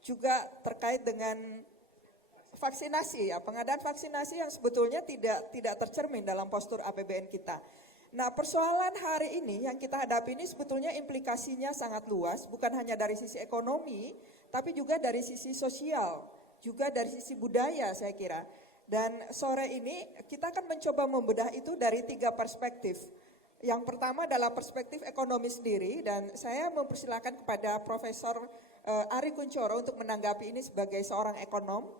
juga terkait dengan vaksinasi ya, pengadaan vaksinasi yang sebetulnya tidak tercermin dalam postur APBN kita. Nah, persoalan hari ini yang kita hadapi ini sebetulnya implikasinya sangat luas, bukan hanya dari sisi ekonomi, tapi juga dari sisi sosial, juga dari sisi budaya saya kira. Dan sore ini kita akan mencoba membedah itu dari 3 perspektif. Yang pertama adalah perspektif ekonomi sendiri dan saya mempersilakan kepada Profesor Ari Kunchoro untuk menanggapi ini sebagai seorang ekonom.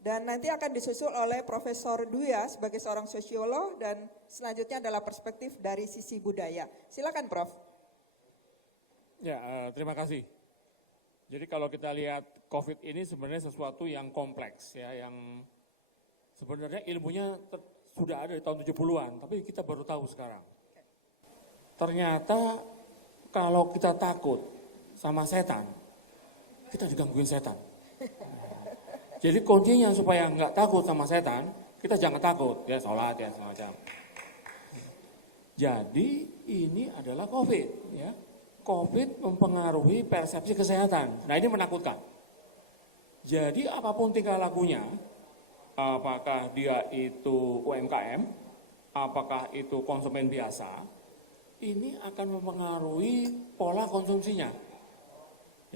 Dan nanti akan disusul oleh Profesor Duya sebagai seorang sosiolog dan selanjutnya adalah perspektif dari sisi budaya. Silakan Prof. Ya, terima kasih. Jadi kalau kita lihat COVID ini sebenarnya sesuatu yang kompleks ya, yang sebenarnya ilmunya sudah ada di tahun 70-an, tapi kita baru tahu sekarang. Ternyata kalau kita takut sama setan, kita digangguin setan. Jadi kuncinya supaya nggak takut sama setan, kita jangan takut, ya sholat ya semacam. Jadi ini adalah COVID, ya. COVID mempengaruhi persepsi kesehatan. Nah ini menakutkan. Jadi apapun tingkah lakunya, apakah dia itu UMKM, apakah itu konsumen biasa, ini akan mempengaruhi pola konsumsinya.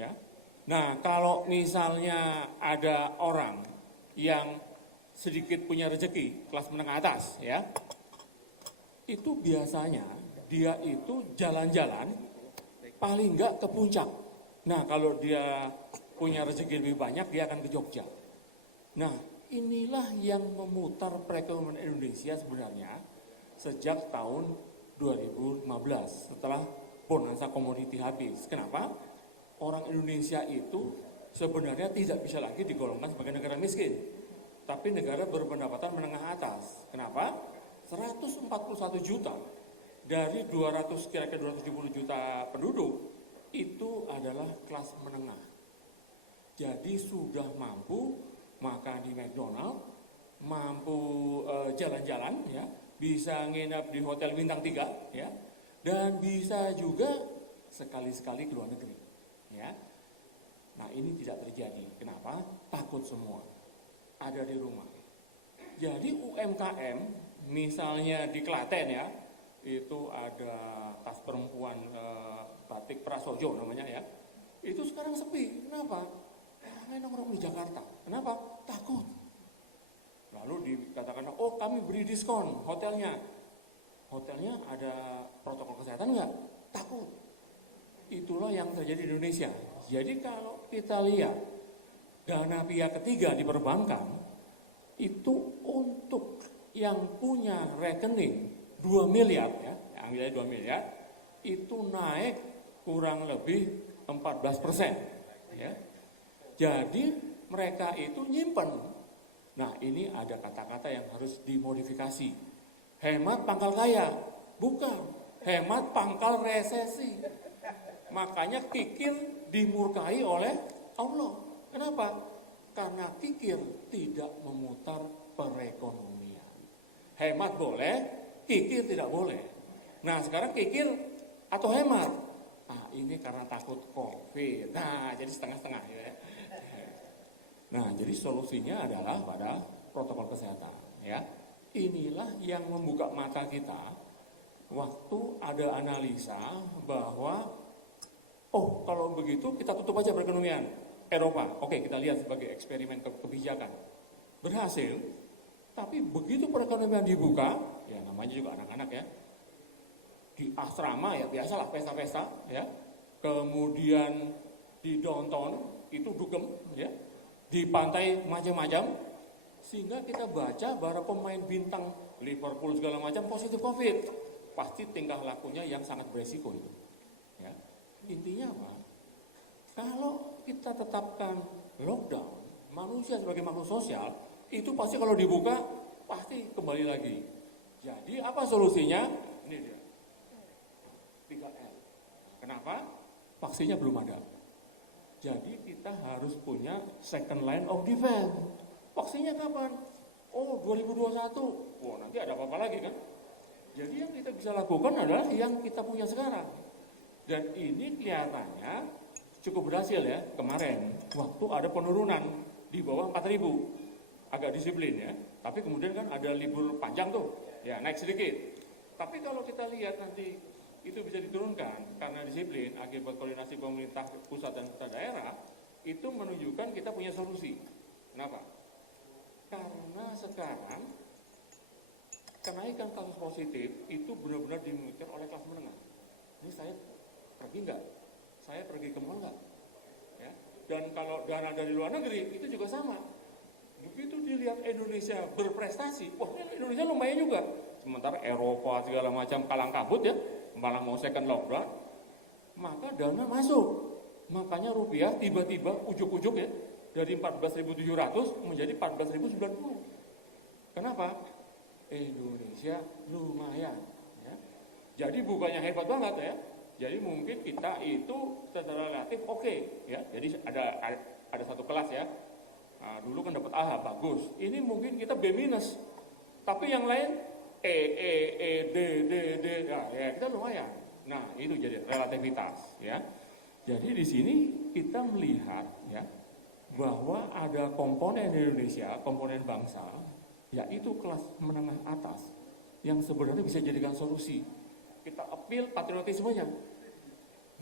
Ya. Nah, kalau misalnya ada orang yang sedikit punya rezeki, kelas menengah atas, ya, itu biasanya dia itu jalan-jalan paling enggak ke puncak. Nah, kalau dia punya rezeki lebih banyak, dia akan ke Jogja. Nah, inilah yang memutar perekonomian Indonesia sebenarnya sejak tahun 2015 setelah bonanza komoditi habis. Kenapa? Orang Indonesia itu sebenarnya tidak bisa lagi digolongkan sebagai negara miskin, tapi negara berpendapatan menengah atas. Kenapa? 141 juta dari 200 kira-kira 270 juta penduduk itu adalah kelas menengah. Jadi sudah mampu makan di McDonald, mampu jalan-jalan, ya, bisa nginap di hotel bintang 3, ya, dan bisa juga sekali-sekali ke luar negeri. Ya. Nah ini tidak terjadi. Kenapa? Takut semua. Ada di rumah. Jadi UMKM, misalnya di Klaten ya, itu ada tas perempuan batik Prasojo namanya ya, itu sekarang sepi. Kenapa? Orangnya nongkrong di Jakarta. Kenapa? Takut. Lalu dikatakan, oh kami beri diskon hotelnya. Hotelnya ada protokol kesehatan enggak? Takut. Itulah yang terjadi di Indonesia. Jadi kalau kita lihat dana pihak ketiga di perbankan itu untuk yang punya rekening 2 miliar ya, yang nilai 2 miliar itu naik kurang lebih 14%. Ya. Jadi mereka itu nyimpen. Nah ini ada kata-kata yang harus dimodifikasi. Hemat pangkal kaya, bukan hemat pangkal resesi. Makanya kikir dimurkai oleh Allah. Kenapa? Karena kikir tidak memutar perekonomian. Hemat boleh, kikir tidak boleh. Nah sekarang kikir atau hemat? Nah ini karena takut COVID. Nah jadi setengah-setengah ya. Nah jadi solusinya adalah pada protokol kesehatan. Ya, inilah yang membuka mata kita. Waktu ada analisa bahwa oh, kalau begitu kita tutup aja perekonomian Eropa. Oke, kita lihat sebagai eksperimen kebijakan. Berhasil, tapi begitu perekonomian dibuka, ya namanya juga anak-anak ya, di asrama ya biasalah pesta-pesta ya, kemudian di downtown itu dugem ya, di pantai macam-macam, Sehingga kita baca bahwa pemain bintang Liverpool segala macam positif COVID. Pasti tingkah lakunya yang sangat beresiko itu. Ya. Intinya apa? Kalau kita tetapkan lockdown, manusia sebagai makhluk sosial, itu pasti kalau dibuka, pasti kembali lagi. Jadi apa solusinya? Ini dia. 3L. Kenapa? Vaksinnya belum ada. Jadi kita harus punya second line of defense. Vaksinnya kapan? Oh, 2021. Oh, nanti ada apa-apa lagi kan? Jadi yang kita bisa lakukan adalah yang kita punya sekarang. Dan ini kelihatannya cukup berhasil ya kemarin. Waktu ada penurunan di bawah 4.000. Agak disiplin ya. Tapi kemudian kan ada libur panjang tuh. Ya, naik sedikit. Tapi kalau kita lihat nanti itu bisa diturunkan karena disiplin akibat koordinasi pemerintah pusat dan kota daerah, itu menunjukkan kita punya solusi. Kenapa? Karena sekarang kenaikan kasus positif itu benar-benar dimonitor oleh kelas menengah. Ini saya pergi enggak? Saya pergi ke mall enggak? Ya. Dan kalau dana dari luar negeri itu juga sama. Begitu dilihat Indonesia berprestasi, wah ini Indonesia lumayan juga. Sementara Eropa segala macam kalang kabut ya, malah mau second lockdown, maka dana masuk. Makanya rupiah tiba-tiba ujuk-ujuk ya, dari 14.700 menjadi 14.090. Kenapa? Indonesia lumayan ya. Jadi bukannya hebat banget ya. Jadi mungkin kita itu secara relatif oke, ya. Jadi ada satu kelas ya. Nah, dulu kan dapat A bagus. Ini mungkin kita B minus. Tapi yang lain D nah, ya kita lumayan. Nah, itu jadi relativitas ya. Jadi di sini kita melihat ya bahwa ada komponen Indonesia, komponen bangsa, yaitu kelas menengah atas yang sebenarnya bisa jadikan solusi. Kita appeal patriotismenya.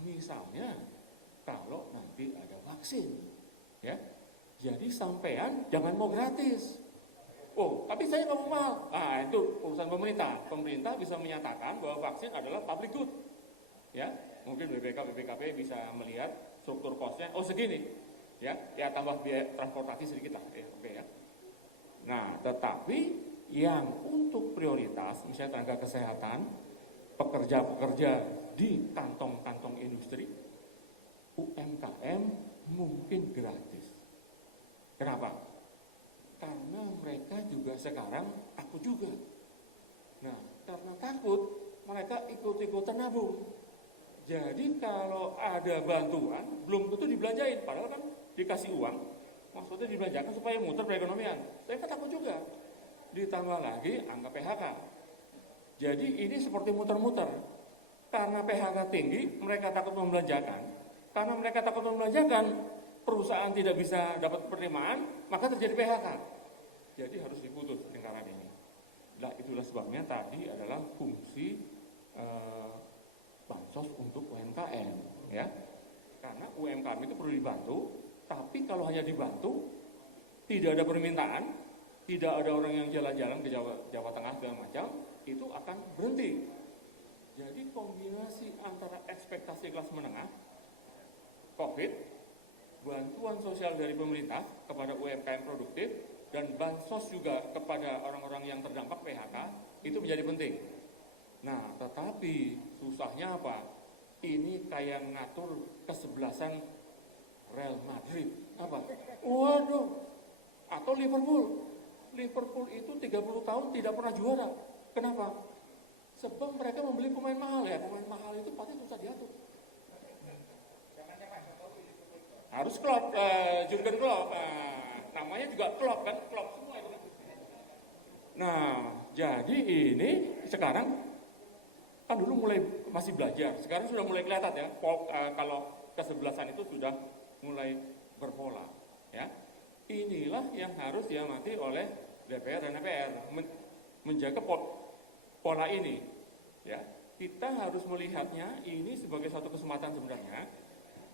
Misalnya kalau nanti ada vaksin, ya, jadi sampean jangan mau gratis. Oh, tapi saya nggak mau mahal. Nah, itu urusan pemerintah. Pemerintah bisa menyatakan bahwa vaksin adalah public good. Ya, mungkin BPKP bisa melihat struktur cost-nya. Oh segini, ya tambah biaya transportasi sedikit lah, ya, oke ya. Nah, tetapi yang untuk prioritas, misalnya tenaga kesehatan, pekerja-pekerja di kantong-kantong industri, UMKM mungkin gratis. Kenapa? Karena mereka juga sekarang takut juga. Nah, karena takut, mereka ikut-ikutan nabung. Jadi kalau ada bantuan, belum tentu dibelanjain, padahal kan dikasih uang, maksudnya dibelanjakan supaya muter perekonomian. Mereka takut juga. Ditambah lagi angka PHK. Jadi ini seperti muter-muter. Karena PHK tinggi, mereka takut membelanjakan. Karena mereka takut membelanjakan, perusahaan tidak bisa dapat penerimaan, maka terjadi PHK. Jadi harus diputus lingkaran ini. Nah, itulah sebabnya tadi adalah fungsi bansos untuk UMKM, ya. Karena UMKM itu perlu dibantu, tapi kalau hanya dibantu, tidak ada permintaan, tidak ada orang yang jalan-jalan ke Jawa Tengah segala macam, itu akan berhenti. Jadi kombinasi antara ekspektasi kelas menengah, COVID, bantuan sosial dari pemerintah kepada UMKM produktif, dan bansos juga kepada orang-orang yang terdampak PHK, itu menjadi penting. Nah, tetapi susahnya apa? Ini kayak ngatur kesebelasan Real Madrid. Apa? Waduh, atau Liverpool. Liverpool itu 30 tahun tidak pernah juara. Kenapa? Sebab mereka membeli pemain mahal ya. Pemain mahal itu pasti susah diatur. Harus Klopp, Jurgen Klopp. Namanya juga Klopp kan, Klopp semua itu. Nah, jadi ini sekarang kan dulu mulai masih belajar, sekarang sudah mulai kelihatan ya. Kalau kesebelasan itu sudah mulai berpola, ya. Inilah yang harus diamati oleh DPR dan MPR, menjaga pola ini, ya. Kita harus melihatnya ini sebagai satu kesempatan sebenarnya,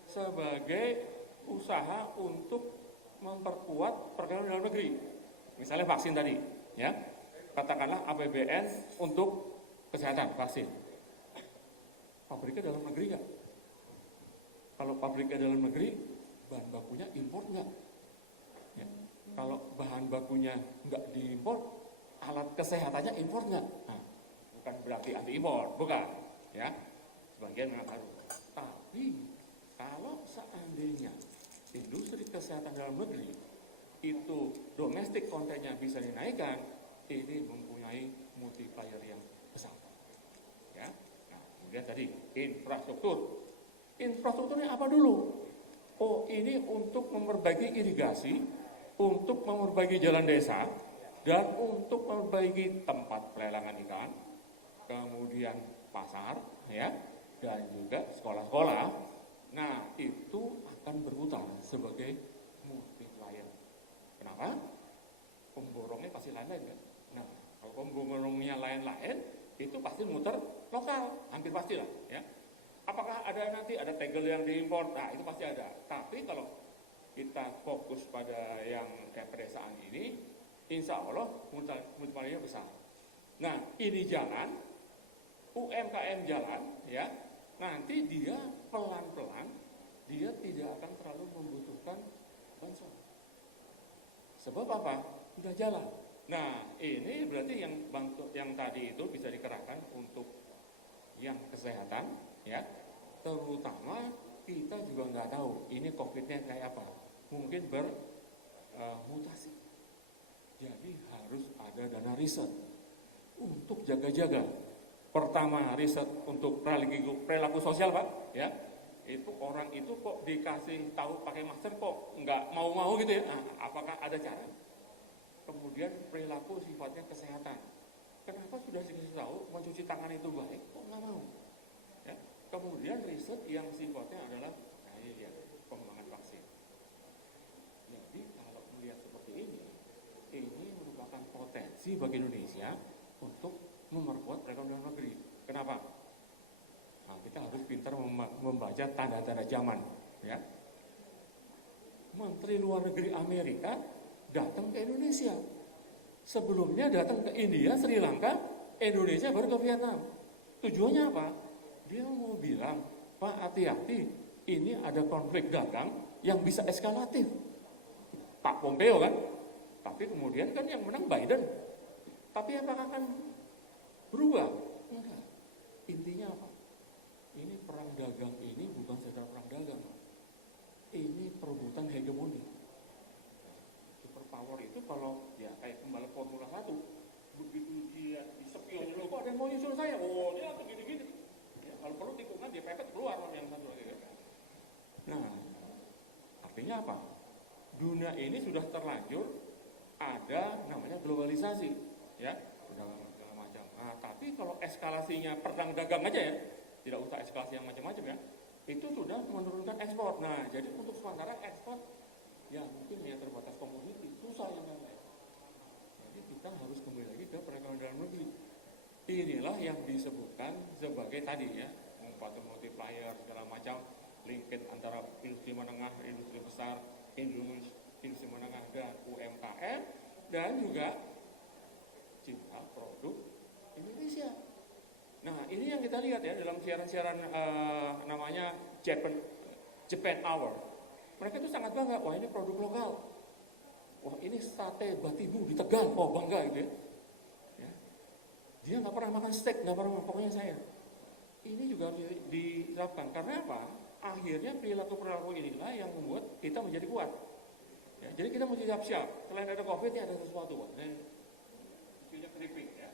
sebagai usaha untuk memperkuat perekonomian dalam negeri. Misalnya vaksin tadi, ya. Katakanlah APBN untuk kesehatan, vaksin. Pabriknya dalam negeri nggak? Kalau pabriknya dalam negeri, bahan bakunya impor nggak? Ya. Kalau bahan bakunya nggak diimpor, alat kesehatannya impor nggak? Nah, bukan berarti anti impor, bukan. Ya, sebagian memang harus. Tapi kalau seandainya industri kesehatan dalam negeri itu domestik kontennya bisa dinaikkan, ini mempunyai multiplier yang besar. Ya, nah, kemudian tadi infrastruktur. Infrastrukturnya apa dulu? Oh, ini untuk memperbaiki irigasi, untuk memperbaiki jalan desa, dan untuk memperbaiki tempat pelelangan ikan, kemudian pasar, ya, dan juga sekolah-sekolah. Nah, itu akan berputar sebagai multiplier. Kenapa? Pemborongnya pasti lain-lain kan? Nah, kalau pemborongnya lain-lain, itu pasti muter lokal, hampir pastilah, ya. Apakah ada nanti ada tegel yang diimpor? Nah, itu pasti ada. Tapi kalau kita fokus pada yang kayak pedesaan ini, insya Allah multipliernya besar. Nah, ini jalan, UMKM jalan, ya. Nanti dia pelan-pelan, dia tidak akan terlalu membutuhkan bansos. Sebab apa? Sudah jalan. Nah, ini berarti yang tadi itu bisa dikerahkan untuk yang kesehatan, ya. Terutama kita juga nggak tahu ini COVID-nya kayak apa. Mungkin bermutasi. Jadi harus ada dana riset untuk jaga-jaga. Pertama, riset untuk perilaku sosial, Pak, ya. Itu orang itu kok dikasih tahu pakai masker kok nggak mau-mau gitu ya. Nah, apakah ada cara? Kemudian perilaku sifatnya kesehatan. Kenapa sudah dikasih tahu mencuci tangan itu baik kok nggak mau? Ya. Kemudian riset yang sifatnya adalah pengembangan vaksin. Jadi kalau melihat seperti ini merupakan potensi bagi Indonesia untuk memperkuat perekonomian negeri. Kenapa? Nah, kita harus pintar membaca tanda-tanda zaman. Ya. Menteri Luar Negeri Amerika datang ke Indonesia. Sebelumnya datang ke India, Sri Lanka, Indonesia baru ke Vietnam. Tujuannya apa? Dia mau bilang, Pak, hati-hati, ini ada konflik dagang yang bisa eskalatif. Pak Pompeo kan, tapi kemudian kan yang menang Biden. Tapi apakah akan berubah? Enggak. Intinya apa? Ini perang dagang ini bukan sekedar perang dagang. Ini perebutan hegemoni. Superpower itu kalau ya kayak pembalap Formula 1, begitu dia disepion dulu, kok ada yang mau nyusul saya? Oh, dia begini-gini. Kalau perlu tikungan dia pepet keluar yang satu lagi. Nah, artinya apa? Dunia ini sudah terlanjur ada namanya globalisasi, ya, segala macam. Nah, tapi kalau eskalasinya perang dagang aja ya, tidak usah eskalasi yang macam-macam ya, itu sudah menurunkan ekspor. Nah, jadi untuk sementara ekspor ya mungkin ya terbatas komoditi, susah yang lain. Jadi kita harus kembali lagi ke perekonomian dalam negeri. Inilah yang disebutkan sebagai tadi ya, multiplier segala macam, linkage antara industri menengah, industri besar, industri menengah dan UMKM, dan juga cinta produk Indonesia. Nah, ini yang kita lihat ya dalam siaran-siaran namanya Japan Hour. Mereka itu sangat bangga, wah ini produk lokal. Wah ini sate Batibu di Tegal, oh bangga gitu ya. Dia nggak pernah makan steak, nggak pernah, pokoknya saya. Ini juga harus diterapkan. Karena apa? Akhirnya perilaku-perilaku inilah yang membuat kita menjadi kuat. Ya, jadi kita mesti siap-siap. Selain ada COVID, ini ada sesuatu. Isunya keripik. Ya.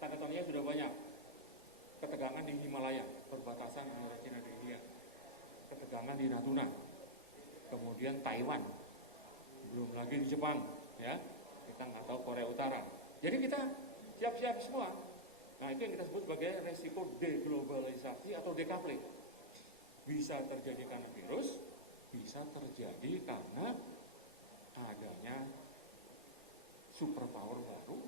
Tanda-tandanya sudah banyak. Ketegangan di Himalaya, perbatasan antara Cina dan India. Ketegangan di Natuna. Kemudian Taiwan. Belum lagi di Jepang. Ya. Kita nggak tahu Korea Utara. Jadi kita siap-siap semua. Nah, itu yang kita sebut sebagai resiko deglobalisasi atau decoupling. Bisa terjadi karena virus, bisa terjadi karena adanya superpower baru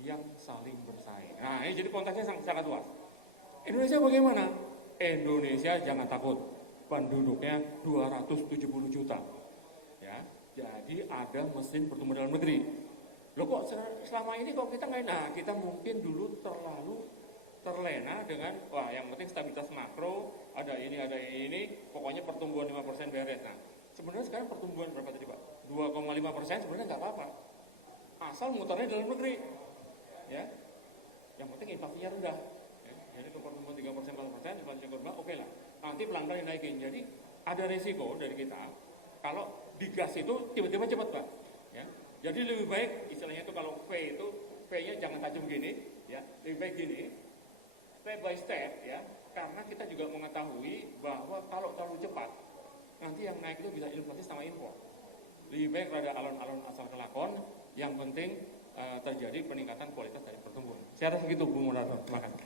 yang saling bersaing. Nah, ini jadi konteksnya sangat luas. Indonesia bagaimana? Indonesia jangan takut. Penduduknya 270 juta. Ya, jadi ada mesin pertumbuhan dalam negeri. Loh kok selama ini kok kita nggak, nah kita mungkin dulu terlalu terlena dengan, wah yang penting stabilitas makro, ada ini, pokoknya pertumbuhan 5% beres. Nah, Sebenarnya sekarang pertumbuhan berapa tadi Pak? 2,5% sebenarnya nggak apa-apa. Asal muternya dalam negeri. Ya. Yang penting inflasinya rendah. Ya. Jadi kalau pertumbuhan 3%, 4%, inflasinya rendah, oke lah. Nanti pelan-pelan dinaikin. Jadi ada resiko dari kita kalau digas itu tiba-tiba cepat Pak. Ya. Jadi lebih baik istilahnya itu kalau V-nya jangan tajam gini, ya. Lebih baik gini, step by step ya. Karena kita juga mengetahui bahwa kalau terlalu cepat nanti yang naik itu bisa inflasi sama impor. Lebih baik rada alon-alon asal kelakon, yang penting terjadi peningkatan kualitas dari pertumbuhan. Saya rasa gitu Bu Moderator, terima kasih.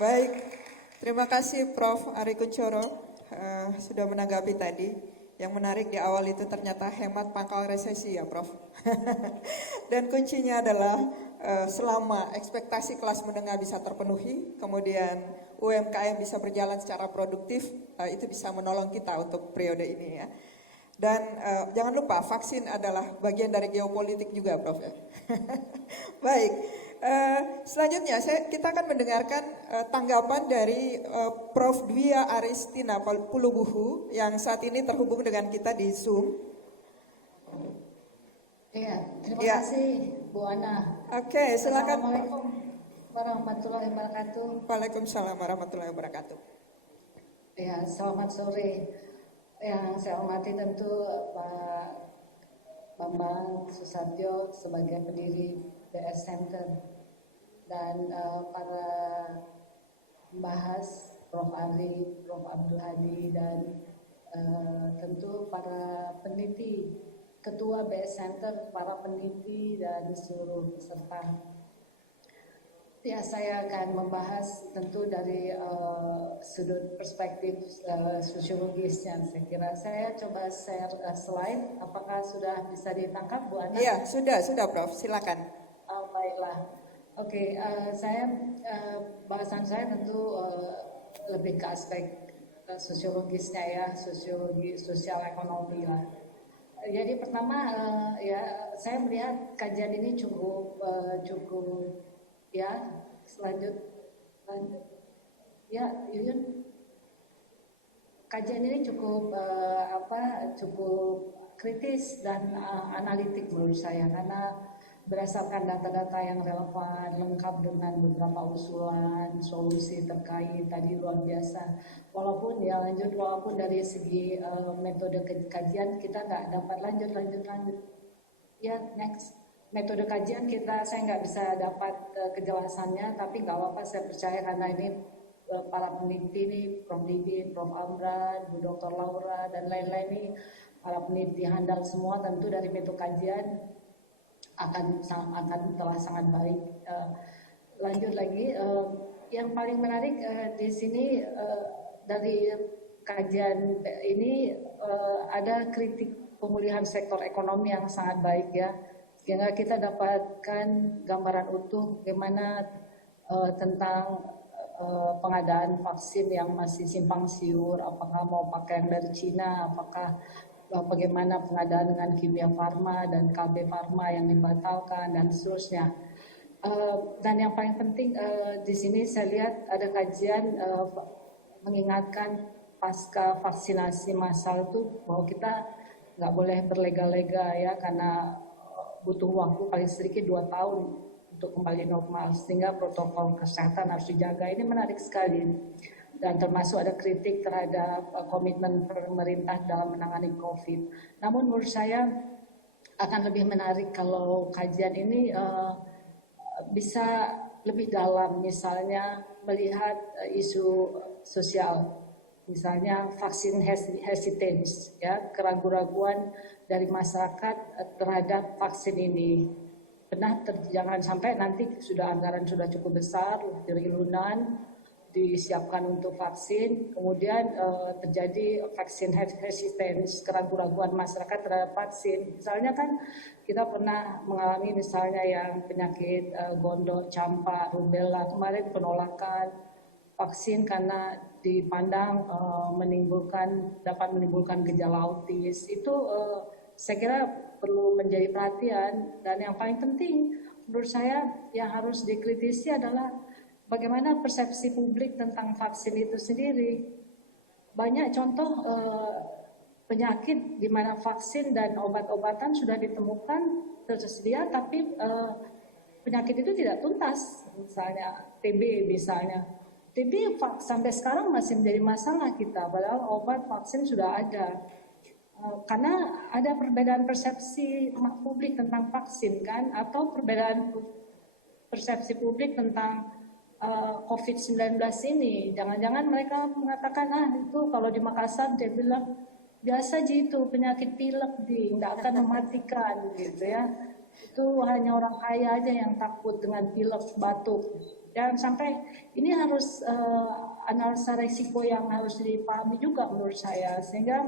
Baik, terima kasih Prof. Ari Kunchoro sudah menanggapi tadi. Yang menarik di awal itu ternyata hemat pangkal resesi ya Prof. Dan kuncinya adalah selama ekspektasi kelas menengah bisa terpenuhi, kemudian UMKM bisa berjalan secara produktif, itu bisa menolong kita untuk periode ini ya. Dan jangan lupa vaksin adalah bagian dari geopolitik juga Prof ya. Baik, selanjutnya kita akan mendengarkan tanggapan dari Prof. Dwi Aristina Pulubuhu yang saat ini terhubung dengan kita di Zoom. Iya, terima Ya. kasih Bu Ana. Oke, silakan. Assalamualaikum warahmatullahi wabarakatuh. Waalaikumsalam warahmatullahi wabarakatuh. Ya, selamat sore. Yang saya hormati tentu Pak Bambang Susatyo sebagai pendiri BS Center dan para pembahas Prof. Ari, Prof. Abdul Hadi dan tentu para peneliti, Ketua BS Center, para peneliti dan seluruh peserta. Ya, saya akan membahas tentu dari sudut perspektif sosiologisnya. Saya kira saya coba share slide. Apakah sudah bisa ditangkap, Bu Ana? Iya, sudah Prof. Silakan. Baiklah. Oke, bahasan saya tentu lebih ke aspek sosiologisnya ya, sosiologi sosial ekonomi lah. Jadi pertama ya saya melihat kajian ini cukup ya, lanjut ya Yuyun. Kajian ini cukup cukup kritis dan analitik menurut saya, karena berdasarkan data-data yang relevan, lengkap dengan beberapa usulan solusi terkait tadi luar biasa. Walaupun dari segi metode kajian kita nggak dapat lanjut. Ya, next. Metode kajian saya nggak bisa dapat kejelasannya, tapi nggak apa-apa, saya percaya karena ini para peneliti nih, Prof. Didin, Prof. Amran, Bu Dr. Laura, dan lain-lain nih, para peneliti handal semua, tentu dari metode kajian akan telah sangat baik. Lanjut lagi, yang paling menarik di sini dari kajian ini ada kritik pemulihan sektor ekonomi yang sangat baik ya. Sehingga kita dapatkan gambaran utuh bagaimana tentang pengadaan vaksin yang masih simpang siur, apakah mau pakai yang dari Cina, apakah bagaimana pengadaan dengan Kimia Farma dan KB Farma yang dibatalkan dan seterusnya. Dan yang paling penting di sini saya lihat ada kajian mengingatkan pasca vaksinasi massal itu bahwa kita nggak boleh berlega-lega ya, karena butuh waktu paling sedikit 2 tahun untuk kembali normal, sehingga protokol kesehatan harus dijaga. Ini menarik sekali, dan termasuk ada kritik terhadap komitmen pemerintah dalam menangani COVID. Namun menurut saya akan lebih menarik kalau kajian ini bisa lebih dalam, misalnya melihat isu sosial, misalnya vaksin hesitance, ya, keraguan-raguan dari masyarakat terhadap vaksin ini. Jangan sampai nanti anggaran sudah cukup besar, triliunan disiapkan untuk vaksin, kemudian terjadi vaksin hesitance, keraguan-raguan masyarakat terhadap vaksin. Misalnya kan kita pernah mengalami misalnya yang penyakit gondok, campak, rubella, kemarin penolakan vaksin karena dipandang dapat menimbulkan gejala autis. Itu saya kira perlu menjadi perhatian, dan yang paling penting menurut saya yang harus dikritisi adalah bagaimana persepsi publik tentang vaksin itu sendiri. banyak contoh penyakit di mana vaksin dan obat-obatan sudah ditemukan tersedia, tapi penyakit itu tidak tuntas. Misalnya TB misalnya. TB sampai sekarang masih menjadi masalah kita, padahal obat vaksin sudah ada. Karena ada perbedaan persepsi publik tentang vaksin kan, atau perbedaan persepsi publik tentang COVID-19 ini. Jangan-jangan mereka mengatakan, itu kalau di Makassar dia bilang, biasa aja itu penyakit pilek, tidak akan mematikan gitu ya. Itu hanya orang kaya aja yang takut dengan pilek, batuk. Dan sampai ini harus analisa risiko yang harus dipahami juga menurut saya. Sehingga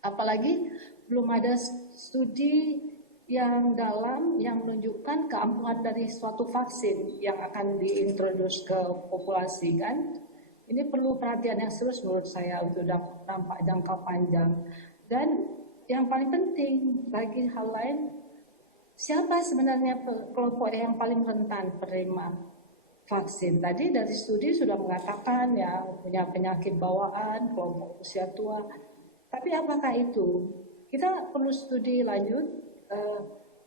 apalagi belum ada studi yang dalam yang menunjukkan keampuhan dari suatu vaksin yang akan diintroduce ke populasi kan. Ini perlu perhatian yang serius menurut saya untuk dampak jangka panjang. Dan yang paling penting bagi hal lain, siapa sebenarnya kelompok yang paling rentan penerima vaksin? Tadi dari studi sudah mengatakan ya punya penyakit bawaan, kelompok usia tua. Tapi apakah itu? Kita perlu studi lanjut,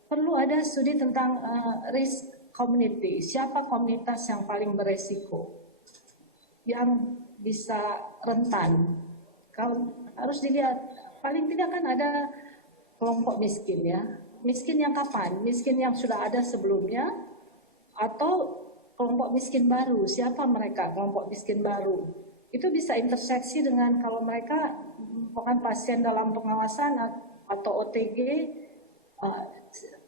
perlu ada studi tentang risk community. Siapa komunitas yang paling beresiko, yang bisa rentan? Kalau harus dilihat, paling tidak kan ada kelompok miskin ya. Miskin yang kapan? Miskin yang sudah ada sebelumnya atau kelompok miskin baru? Siapa mereka kelompok miskin baru? Itu bisa interseksi dengan kalau mereka merupakan pasien dalam pengawasan atau OTG,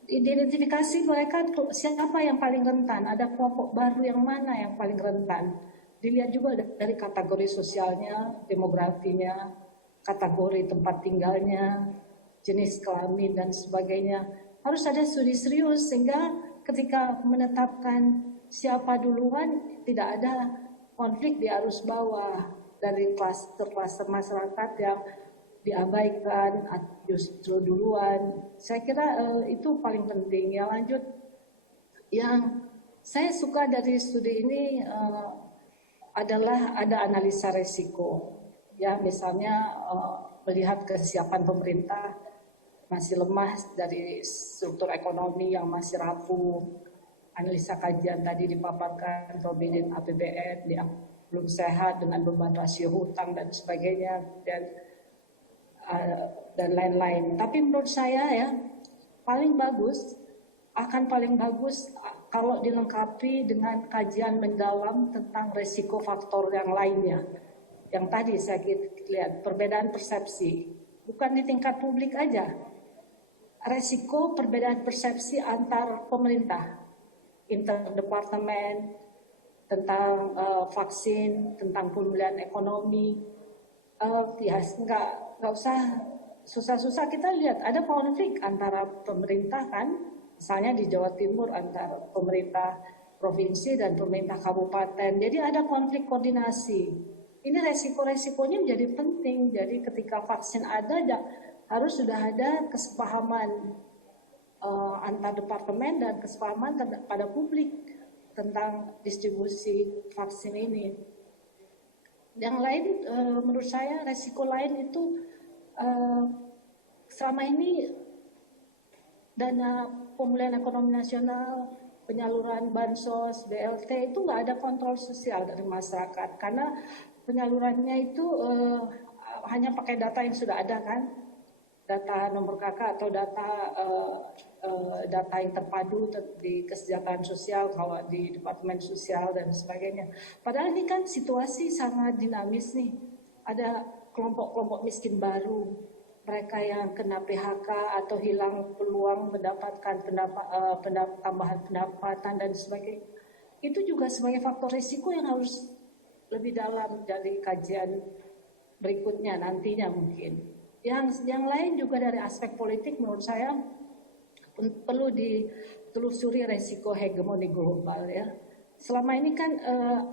identifikasi mereka siapa yang paling rentan, ada kelompok baru yang mana yang paling rentan. Dilihat juga dari kategori sosialnya, demografinya, kategori tempat tinggalnya, jenis kelamin dan sebagainya. Harus ada studi serius sehingga ketika menetapkan siapa duluan tidak ada konflik di arus bawah dari klaster-klaster masyarakat yang diabaikan justru duluan. Saya kira itu paling penting. Yang lanjut, yang saya suka dari studi ini adalah ada analisa resiko. Ya, misalnya melihat kesiapan pemerintah masih lemah dari struktur ekonomi yang masih rapuh. Analisa kajian tadi dipaparkan, providen APBN yang belum sehat dengan beban rasio hutang dan sebagainya dan lain-lain. Tapi menurut saya ya paling bagus kalau dilengkapi dengan kajian mendalam tentang resiko faktor yang lainnya. Yang tadi saya lihat perbedaan persepsi, bukan di tingkat publik aja. Resiko perbedaan persepsi antar pemerintah, interdepartemen, tentang vaksin, tentang pemulihan ekonomi. Ya nggak usah susah-susah, kita lihat ada konflik antara pemerintah kan, misalnya di Jawa Timur antara pemerintah provinsi dan pemerintah kabupaten. Jadi ada konflik koordinasi. Ini resiko-resikonya menjadi penting. Jadi ketika vaksin ada, harus sudah ada kesepahaman antar departemen dan kesepahaman pada publik tentang distribusi vaksin ini. Yang lain menurut saya resiko lain itu selama ini dana pemulihan ekonomi nasional, penyaluran bansos, BLT itu nggak ada kontrol sosial dari masyarakat karena penyalurannya itu hanya pakai data yang sudah ada kan, data nomor KK atau data yang terpadu di kesejahteraan sosial kalau di Departemen Sosial dan sebagainya. Padahal ini kan situasi sangat dinamis nih. Ada kelompok-kelompok miskin baru, mereka yang kena PHK atau hilang peluang mendapatkan tambahan pendapatan dan sebagainya. Itu juga sebagai faktor risiko yang harus lebih dalam dari kajian berikutnya nantinya mungkin. Yang lain juga dari aspek politik menurut saya perlu ditelusuri resiko hegemoni global ya. Selama ini kan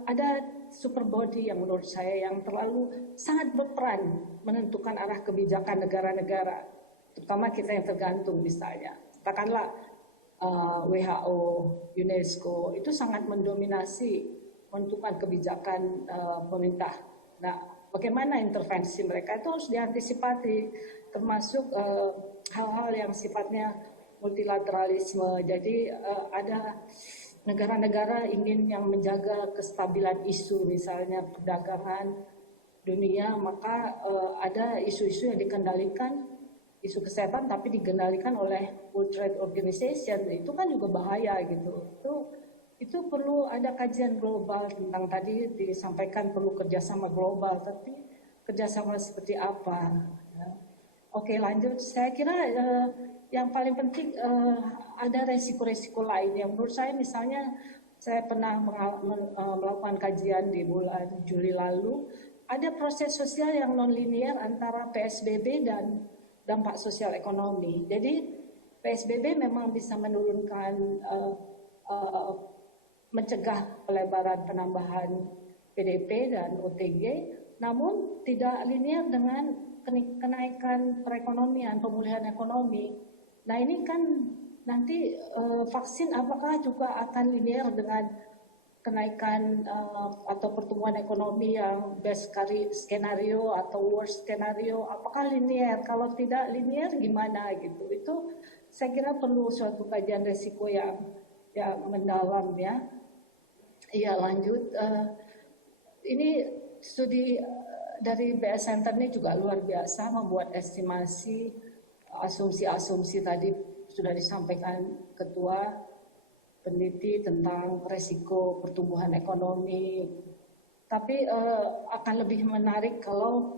ada super body yang menurut saya yang terlalu sangat berperan menentukan arah kebijakan negara-negara, terutama kita yang tergantung misalnya. Katakanlah WHO, UNESCO itu sangat mendominasi menentukan kebijakan pemerintah. Nah, bagaimana intervensi mereka itu harus diantisipasi, termasuk hal-hal yang sifatnya multilateralisme. Jadi ada negara-negara ingin yang menjaga kestabilan isu, misalnya perdagangan dunia, maka ada isu-isu yang dikendalikan, isu kesehatan tapi dikendalikan oleh World Trade Organization. Itu kan juga bahaya gitu. Itu perlu ada kajian global tentang, tadi disampaikan perlu kerjasama global, tapi kerjasama seperti apa? Ya. Oke, lanjut. Saya kira yang paling penting ada resiko-resiko lain yang menurut saya, misalnya saya pernah melakukan kajian di bulan Juli lalu, ada proses sosial yang non-linear antara PSBB dan dampak sosial ekonomi. Jadi PSBB memang bisa menurunkan mencegah pelebaran penambahan PDP dan OTG, namun tidak linear dengan kenaikan perekonomian, pemulihan ekonomi. Nah ini kan nanti vaksin apakah juga akan linear dengan kenaikan atau pertumbuhan ekonomi yang best skenario atau worst skenario, apakah linear? Kalau tidak linear gimana gitu? Itu saya kira perlu suatu kajian resiko yang mendalam ya. Iya lanjut, ini studi dari BS Center ini juga luar biasa, membuat estimasi, asumsi-asumsi tadi sudah disampaikan Ketua peneliti tentang resiko pertumbuhan ekonomi. Tapi akan lebih menarik kalau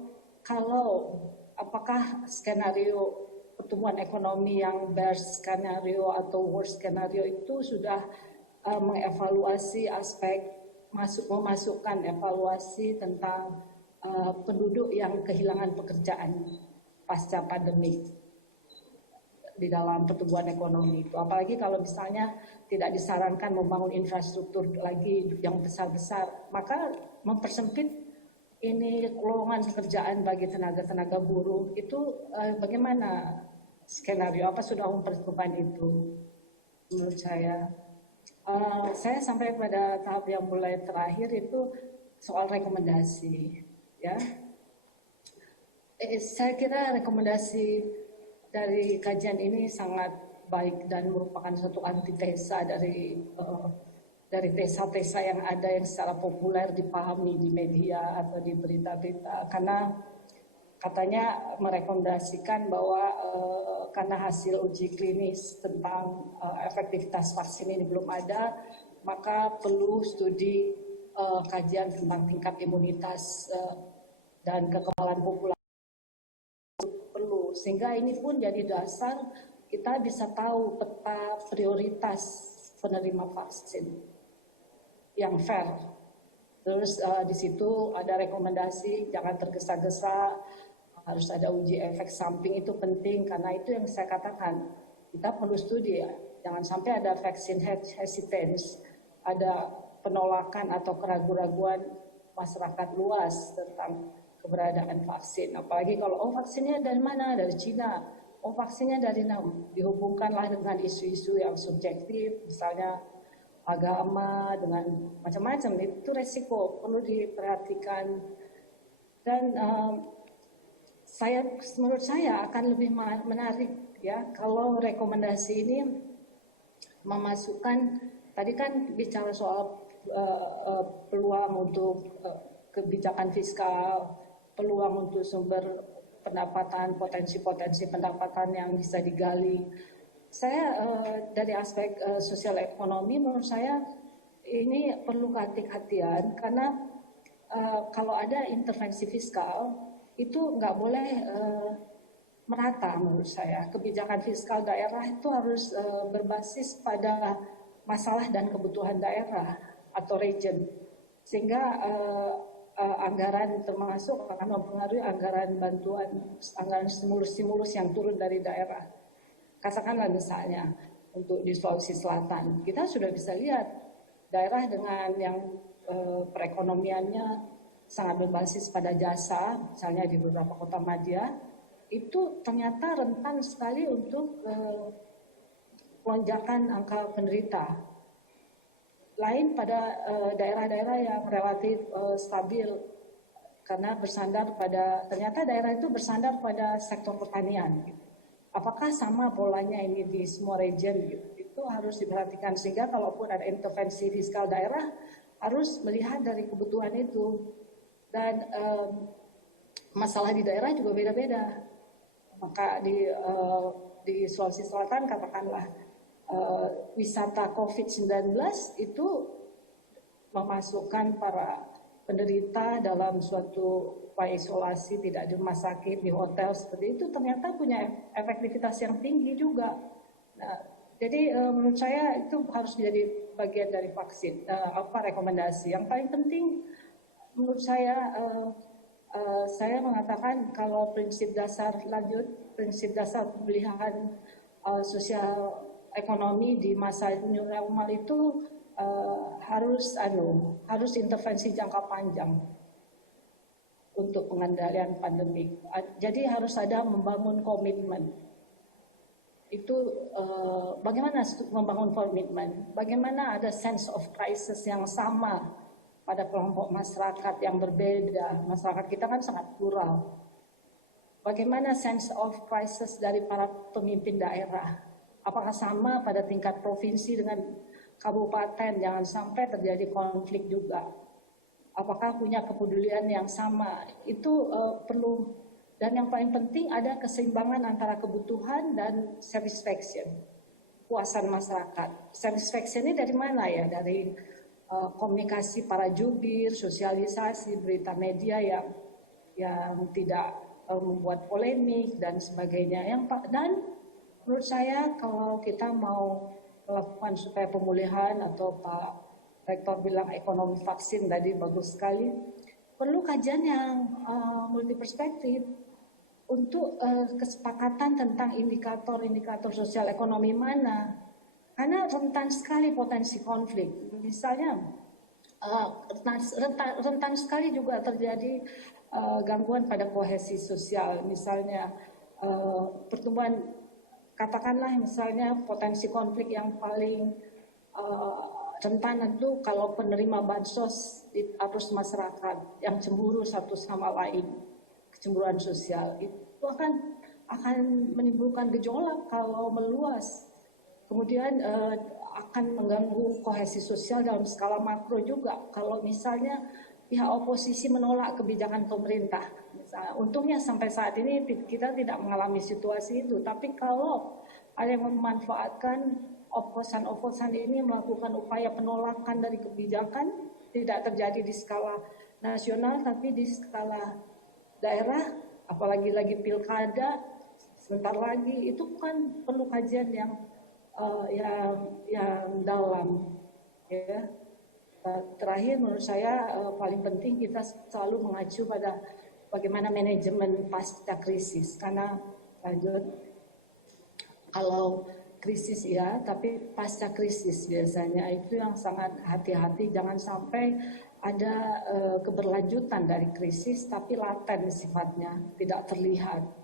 apakah skenario pertumbuhan ekonomi yang best skenario atau worst skenario itu sudah mengevaluasi aspek memasukkan evaluasi tentang penduduk yang kehilangan pekerjaan pasca pandemi di dalam pertumbuhan ekonomi itu. Apalagi kalau misalnya tidak disarankan membangun infrastruktur lagi yang besar-besar, maka mempersempit ini lowongan pekerjaan bagi tenaga-tenaga buruh. Itu bagaimana skenario, apa sudah memperhitungkan itu? Menurut saya sampai pada tahap yang mulai terakhir itu soal rekomendasi, ya. Saya kira rekomendasi dari kajian ini sangat baik dan merupakan suatu antitesa dari tesa-tesa yang ada yang secara populer dipahami di media atau di berita-berita, karena katanya merekomendasikan bahwa karena hasil uji klinis tentang efektivitas vaksin ini belum ada, maka perlu studi kajian tentang tingkat imunitas dan kekebalan populasi perlu, sehingga ini pun jadi dasar kita bisa tahu peta prioritas penerima vaksin yang fair. Terus di situ ada rekomendasi jangan tergesa-gesa, harus ada uji efek samping, itu penting karena itu yang saya katakan, kita perlu studi ya, jangan sampai ada vaksin hesitance, ada penolakan atau keraguan-raguan masyarakat luas tentang keberadaan vaksin. Apalagi kalau vaksinnya dari mana, dari Cina, vaksinnya dari dihubungkanlah dengan isu-isu yang subjektif, misalnya agama dengan macam-macam, itu resiko perlu diperhatikan. Dan menurut saya akan lebih menarik ya kalau rekomendasi ini memasukkan, tadi kan bicara soal peluang untuk kebijakan fiskal, peluang untuk sumber pendapatan, potensi-potensi pendapatan yang bisa digali. Saya dari aspek sosial ekonomi, menurut saya ini perlu kehati-hatian karena kalau ada intervensi fiskal itu nggak boleh merata menurut saya. Kebijakan fiskal daerah itu harus berbasis pada masalah dan kebutuhan daerah atau region, sehingga anggaran termasuk akan mempengaruhi anggaran bantuan, anggaran stimulus-stimulus yang turun dari daerah. Katakanlah misalnya untuk di Sulawesi Selatan, kita sudah bisa lihat daerah dengan yang perekonomiannya sangat berbasis pada jasa, misalnya di beberapa kota madya, itu ternyata rentan sekali untuk lonjakan angka penderita. Lain pada daerah-daerah yang relatif stabil karena ternyata daerah itu bersandar pada sektor pertanian. Apakah sama polanya ini di semua region? Itu harus diperhatikan, sehingga kalaupun ada intervensi fiskal daerah harus melihat dari kebutuhan itu. Dan masalah di daerah juga beda-beda. Maka di Sulawesi Selatan katakanlah wisata COVID-19 itu memasukkan para penderita dalam suatu upaya isolasi, tidak di rumah sakit, di hotel seperti itu, ternyata punya efektivitas yang tinggi juga. Nah, jadi menurut saya itu harus menjadi bagian dari vaksin. Rekomendasi yang paling penting menurut saya mengatakan kalau prinsip dasar pemulihan sosial ekonomi di masa new normal itu harus intervensi jangka panjang untuk pengendalian pandemi. Jadi harus ada membangun komitmen. Itu bagaimana membangun komitmen? Bagaimana ada sense of crisis yang sama pada kelompok masyarakat yang berbeda. Masyarakat kita kan sangat plural. Bagaimana sense of crisis dari para pemimpin daerah? Apakah sama pada tingkat provinsi dengan kabupaten? Jangan sampai terjadi konflik juga. Apakah punya kepedulian yang sama? Itu perlu. Dan yang paling penting ada keseimbangan antara kebutuhan dan satisfaction. Puasan masyarakat. Satisfaction ini dari mana ya? Dari komunikasi para jubir, sosialisasi, berita media yang tidak membuat polemik dan sebagainya. Dan menurut saya kalau kita mau melakukan supaya pemulihan, atau Pak Rektor bilang ekonomi vaksin tadi bagus sekali, perlu kajian yang multi perspektif untuk kesepakatan tentang indikator-indikator sosial ekonomi mana. Karena rentan sekali potensi konflik. Misalnya rentan sekali juga terjadi gangguan pada kohesi sosial. Misalnya pertumbuhan, katakanlah misalnya potensi konflik yang paling rentan itu kalau penerima bansos di arus masyarakat yang cemburu satu sama lain, kecemburuan sosial itu akan menimbulkan gejolak kalau meluas. Kemudian akan mengganggu kohesi sosial dalam skala makro juga. Kalau misalnya pihak oposisi menolak kebijakan pemerintah, misalnya, untungnya sampai saat ini kita tidak mengalami situasi itu. Tapi kalau ada yang memanfaatkan oposan ini melakukan upaya penolakan dari kebijakan, tidak terjadi di skala nasional tapi di skala daerah, apalagi lagi pilkada sebentar lagi, itu kan perlu kajian yang dalam, ya. Terakhir menurut saya paling penting kita selalu mengacu pada bagaimana manajemen pasca krisis, karena kalau krisis ya, tapi pasca krisis biasanya itu yang sangat hati-hati, jangan sampai ada keberlanjutan dari krisis tapi laten sifatnya, tidak terlihat.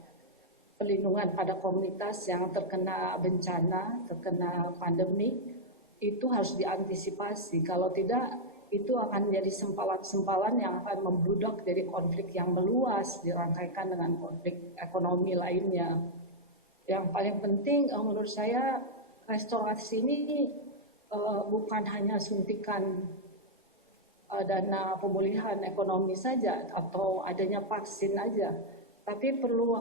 Perlindungan pada komunitas yang terkena bencana, terkena pandemi, itu harus diantisipasi. Kalau tidak, itu akan menjadi sempalan-sempalan yang akan membludak jadi konflik yang meluas, dirangkaikan dengan konflik ekonomi lainnya. Yang paling penting menurut saya, restorasi ini bukan hanya suntikan dana pemulihan ekonomi saja atau adanya vaksin aja, tapi perlu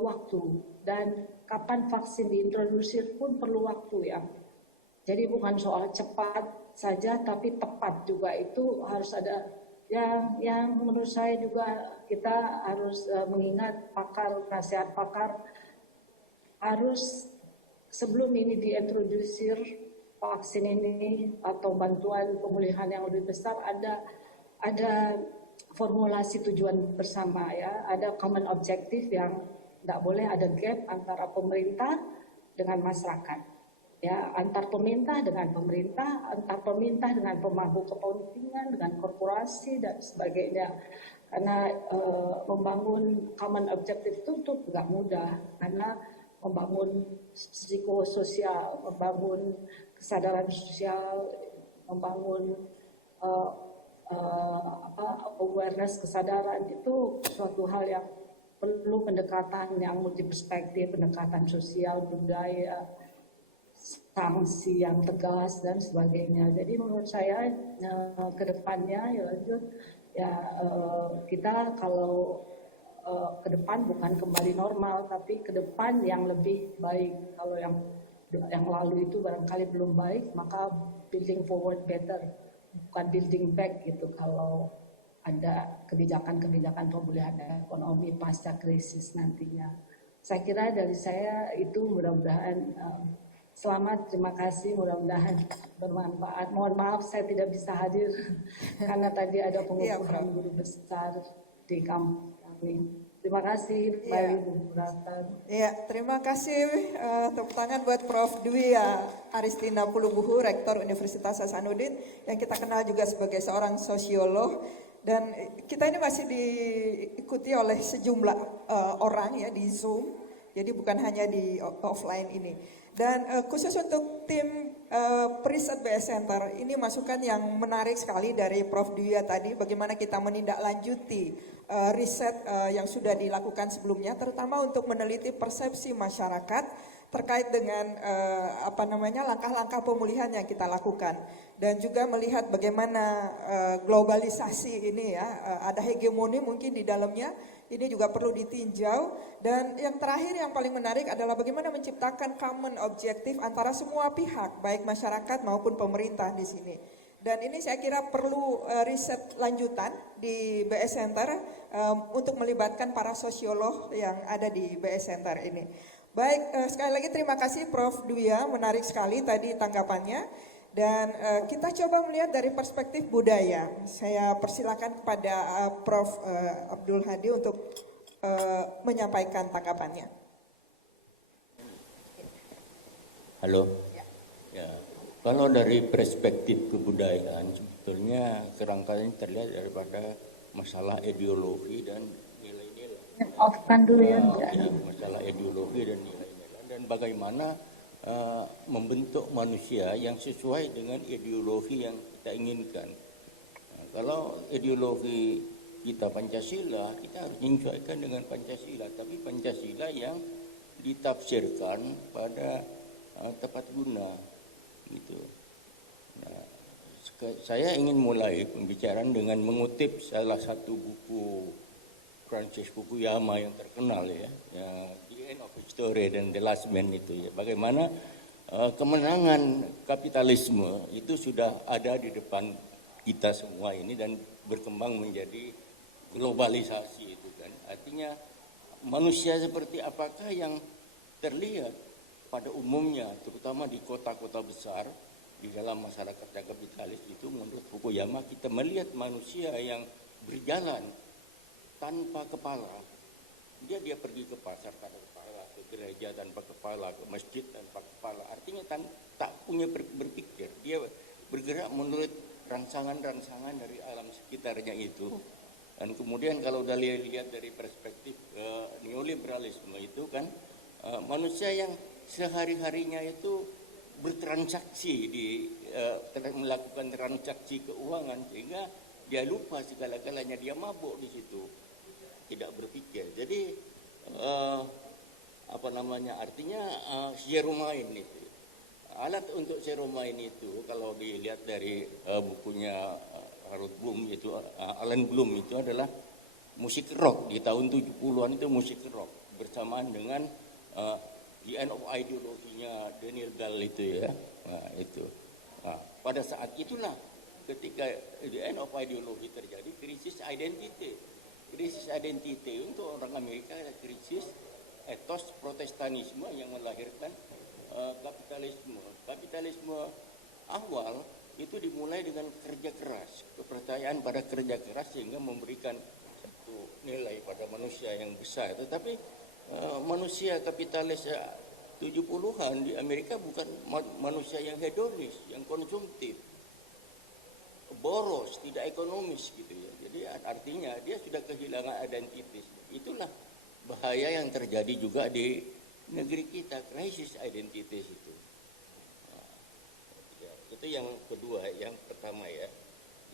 waktu, dan kapan vaksin diintroduksi pun perlu waktu ya. Jadi bukan soal cepat saja tapi tepat juga, itu harus ada. Yang menurut saya juga kita harus mengingat nasihat pakar, harus sebelum ini diintrodusir vaksin ini atau bantuan pemulihan yang lebih besar, ada formulasi tujuan bersama ya, ada common objective yang tidak boleh ada gap antara pemerintah dengan masyarakat. Ya, antar pemerintah dengan pemerintah, antar pemerintah dengan pemangku kepentingan, dengan korporasi dan sebagainya. Karena membangun common objective itu nggak mudah, karena membangun psikososial, membangun kesadaran sosial, membangun awareness, kesadaran itu suatu hal yang perlu pendekatan yang multi perspektif, pendekatan sosial, budaya, sanksi yang tegas dan sebagainya. Jadi menurut saya ke depannya ya lanjut ya kita kalau ke depan bukan kembali normal tapi ke depan yang lebih baik. Kalau yang lalu itu barangkali belum baik, maka building forward better, bukan building back gitu kalau ada kebijakan-kebijakan pemulihan ekonomi pasca krisis nantinya. Saya kira dari saya itu mudah-mudahan selamat, terima kasih, mudah-mudahan bermanfaat. Mohon maaf saya tidak bisa hadir karena tadi ada pengukuhan guru besar di kampus kami. Terima kasih kembali Bu Rattan. Ya, terima kasih. Tepuk tangan buat Prof. Dwi Aristina Pulubuhu, Rektor Universitas Hasanuddin, yang kita kenal juga sebagai seorang sosiolog. Dan kita ini masih diikuti oleh sejumlah orang ya di Zoom, jadi bukan hanya di offline ini. Dan khusus untuk tim Periset BS Center, ini masukan yang menarik sekali dari Prof. Dwi tadi, bagaimana kita menindaklanjuti riset yang sudah dilakukan sebelumnya, terutama untuk meneliti persepsi masyarakat terkait dengan langkah-langkah pemulihan yang kita lakukan, dan juga melihat bagaimana globalisasi ini ya ada hegemoni mungkin di dalamnya, ini juga perlu ditinjau. Dan yang terakhir yang paling menarik adalah bagaimana menciptakan common objektif antara semua pihak baik masyarakat maupun pemerintah di sini. Dan ini saya kira perlu riset lanjutan di BS Center untuk melibatkan para sosiolog yang ada di BS Center ini. Baik, sekali lagi terima kasih Prof. Dwi, menarik sekali tadi tanggapannya. Dan kita coba melihat dari perspektif budaya. Saya persilakan kepada Prof. Abdul Hadi untuk menyampaikan tanggapannya. Halo. Ya. Kalau dari perspektif kebudayaan sebetulnya kerangkanya terlihat daripada masalah ideologi dan nilai-nilai. Off-kan dulu ya. Masalah ideologi dan nilai-nilai dan bagaimana membentuk manusia yang sesuai dengan ideologi yang kita inginkan. Nah, kalau ideologi kita Pancasila, kita harus menyesuaikan dengan Pancasila, tapi Pancasila yang ditafsirkan pada tepat guna, gitu. Nah, saya ingin mulai pembicaraan dengan mengutip salah satu buku Francis Fukuyama yang terkenal ya, The End of History dan The Last Man itu ya. Bagaimana kemenangan kapitalisme itu sudah ada di depan kita semua ini dan berkembang menjadi globalisasi itu kan. Artinya manusia seperti apakah yang terlihat pada umumnya, terutama di kota-kota besar, di dalam masyarakat yang kapitalis itu, menurut Fukuyama kita melihat manusia yang berjalan tanpa kepala. Dia pergi ke pasar tanpa kepala, ke gereja tanpa kepala, ke masjid tanpa kepala. Artinya tak punya berpikir. Dia bergerak menurut rangsangan-rangsangan dari alam sekitarnya itu. Dan kemudian kalau udah lihat dari perspektif neoliberalisme itu kan, manusia yang sehari-harinya itu bertransaksi melakukan transaksi keuangan sehingga dia lupa segala-galanya, dia mabuk di situ, tidak berpikir. Jadi artinya zero mind itu. Alat untuk zero mind itu kalau dilihat dari bukunya Alan Bloom itu adalah musik rock di tahun 70-an itu, musik rock bersamaan dengan The End of Ideology-nya Daniel Dahl itu ya. Nah, itu. Nah, pada saat itulah ketika The End of Ideology terjadi, krisis identity. Krisis identity untuk orang Amerika adalah krisis etos protestanisme yang melahirkan kapitalisme. Kapitalisme awal itu dimulai dengan kerja keras, kepercayaan pada kerja keras sehingga memberikan satu nilai pada manusia yang besar. Tetapi manusia kapitalis 70-an di Amerika bukan manusia yang hedonis, yang konsumtif, boros, tidak ekonomis gitu ya. Jadi artinya dia sudah kehilangan identitas. Itulah bahaya yang terjadi juga di negeri kita, krisis identitas itu. Nah, ya, itu yang kedua, yang pertama ya.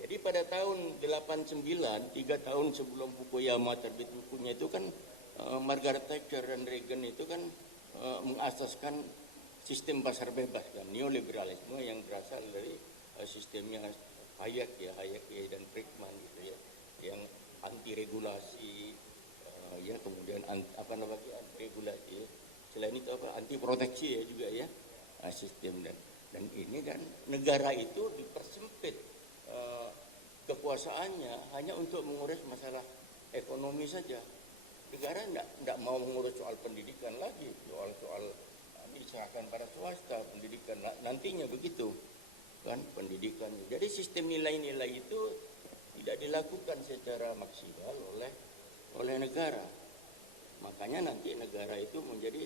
Jadi pada tahun 89, 3 tahun sebelum Fukuyama terbit bukunya itu kan Margaret Thatcher dan Reagan itu kan mengasaskan sistem pasar bebas kan, neoliberalisme yang berasal dari sistemnya Hayek ya dan Friedman gitu ya, yang anti regulasi ya, kemudian anti regulasi, selain itu anti proteksi ya juga ya, sistem dan ini kan negara itu dipersempit kekuasaannya hanya untuk mengurus masalah ekonomi saja. Negara tidak mau mengurus soal pendidikan lagi, soal diserahkan pada swasta pendidikan nantinya begitu kan pendidikan. Jadi sistem nilai-nilai itu tidak dilakukan secara maksimal oleh negara. Makanya nanti negara itu menjadi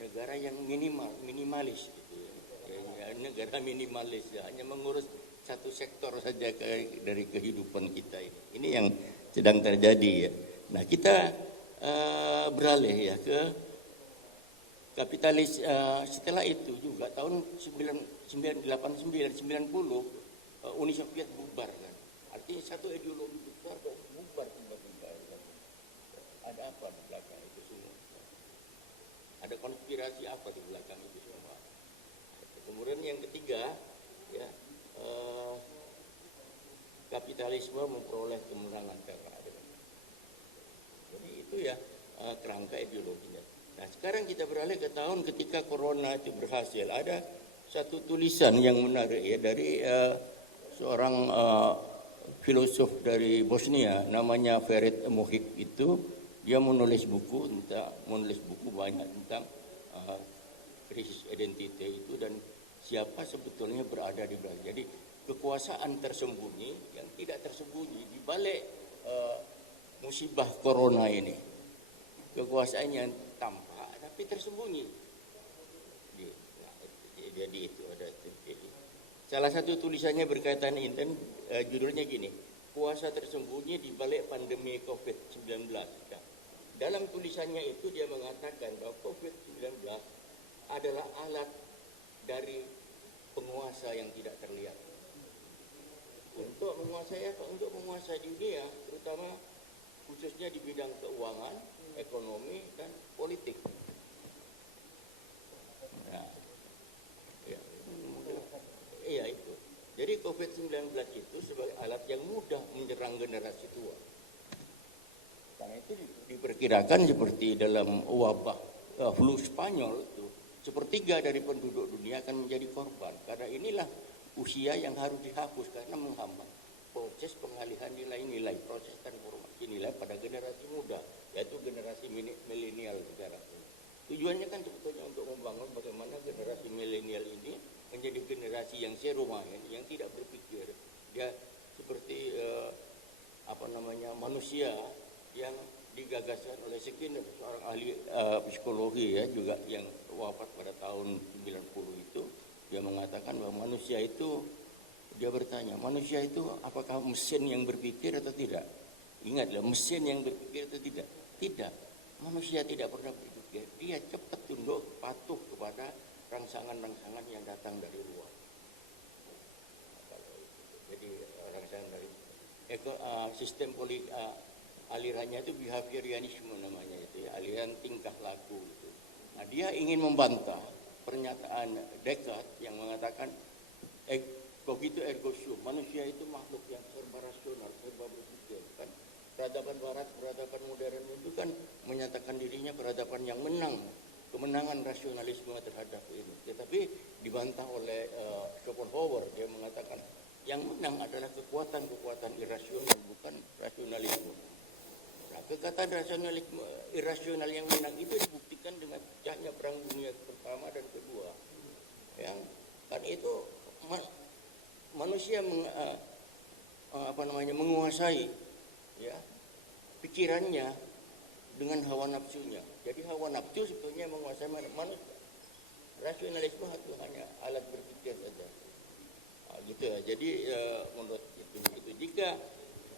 negara yang minimalis gitu ya, negara minimalis ya, hanya mengurus satu sektor saja dari kehidupan kita ini. Ini yang sedang terjadi ya. Nah kita beralih ya ke kapitalis. Setelah itu juga tahun 1989 90 Uni Soviet bubar kan. Artinya satu ideologi besar kok bubar tiba-tiba. Ada apa di belakang itu semua? Ada konspirasi apa di belakang itu semua? Kemudian yang ketiga ya, kapitalisme memperoleh kemenangan karena ada. Jadi itu ya kerangka ideologinya. Nah sekarang kita beralih ke tahun ketika corona itu berhasil. Ada satu tulisan yang menarik ya dari seorang filosof dari Bosnia namanya Ferit Mohik itu. Dia menulis buku banyak tentang krisis identitas itu dan siapa sebetulnya berada di belakang. Jadi kekuasaan tersembunyi yang tidak tersembunyi di balik musibah corona ini. Kekuasaan yang tampak tapi tersembunyi. Jadi itu ada. Salah satu tulisannya berkaitan inten, judulnya gini, kuasa tersembunyi di balik pandemi COVID-19. Dalam tulisannya itu dia mengatakan bahwa COVID-19 adalah alat dari penguasa yang tidak terlihat. Untuk menguasai dunia, terutama khususnya di bidang keuangan, ekonomi, dan politik. Nah, iya itu. Jadi COVID-19 itu sebagai alat yang mudah menyerang generasi tua. Karena itu diperkirakan seperti dalam wabah flu Spanyol itu, sepertiga dari penduduk dunia akan menjadi korban. Karena inilah usia yang harus dihapus karena menghambat proses pengalihan nilai-nilai, proses transformasi nilai pada generasi muda, yaitu generasi milenial sekarang. Tujuannya kan sebetulnya untuk membangun bagaimana generasi milenial ini menjadi generasi yang zero mind, yang tidak berpikir. Dia seperti manusia yang digagaskan oleh Skinner, seorang ahli psikologi ya juga yang wafat pada tahun 90 itu. Dia mengatakan bahwa manusia itu, dia bertanya, manusia itu apakah mesin yang berpikir atau tidak? Ingatlah, mesin yang berpikir atau tidak? Tidak. Manusia tidak pernah berpikir. Dia cepat tunduk, patuh kepada rangsangan-rangsangan yang datang dari luar. Jadi rangsangan dari sistem alirannya itu behaviorianisme namanya itu ya, aliran tingkah laku itu. Nah, dia ingin membantah pernyataan Descartes yang mengatakan cogito ergo sum, manusia itu makhluk yang serba rasional, serba berpikir kan. Peradaban barat, peradaban modern itu kan menyatakan dirinya peradaban yang menang, kemenangan rasionalisme terhadap ini. Tetapi dibantah oleh Schopenhauer, dia mengatakan yang menang adalah kekuatan-kekuatan irasional, bukan rasionalisme. Nah, kekuatan rasionalisme irasional yang menang itu dibuktikan dengan pecahnya perang dunia pertama dan kedua. Yang kan itu manusia menguasai ya pikirannya dengan hawa nafsunya. Jadi hawa nafsu sebetulnya menguasai manusia. Rasionalisme itu hanya alat berpikir saja. Nah, gitu ya. Jadi menurut itu jika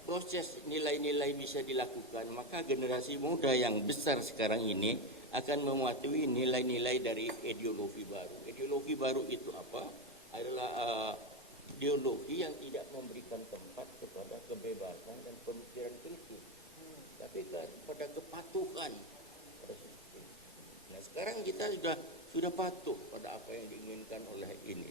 proses nilai-nilai bisa dilakukan, maka generasi muda yang besar sekarang ini akan mematuhi nilai-nilai dari ideologi baru. Ideologi baru itu apa? Adalah ideologi yang tidak memberikan tempat kepada kebebasan dan pemikiran kritis, tapi kepada kepatuhan pada sistem. Nah sekarang kita sudah patuh pada apa yang diinginkan oleh ini.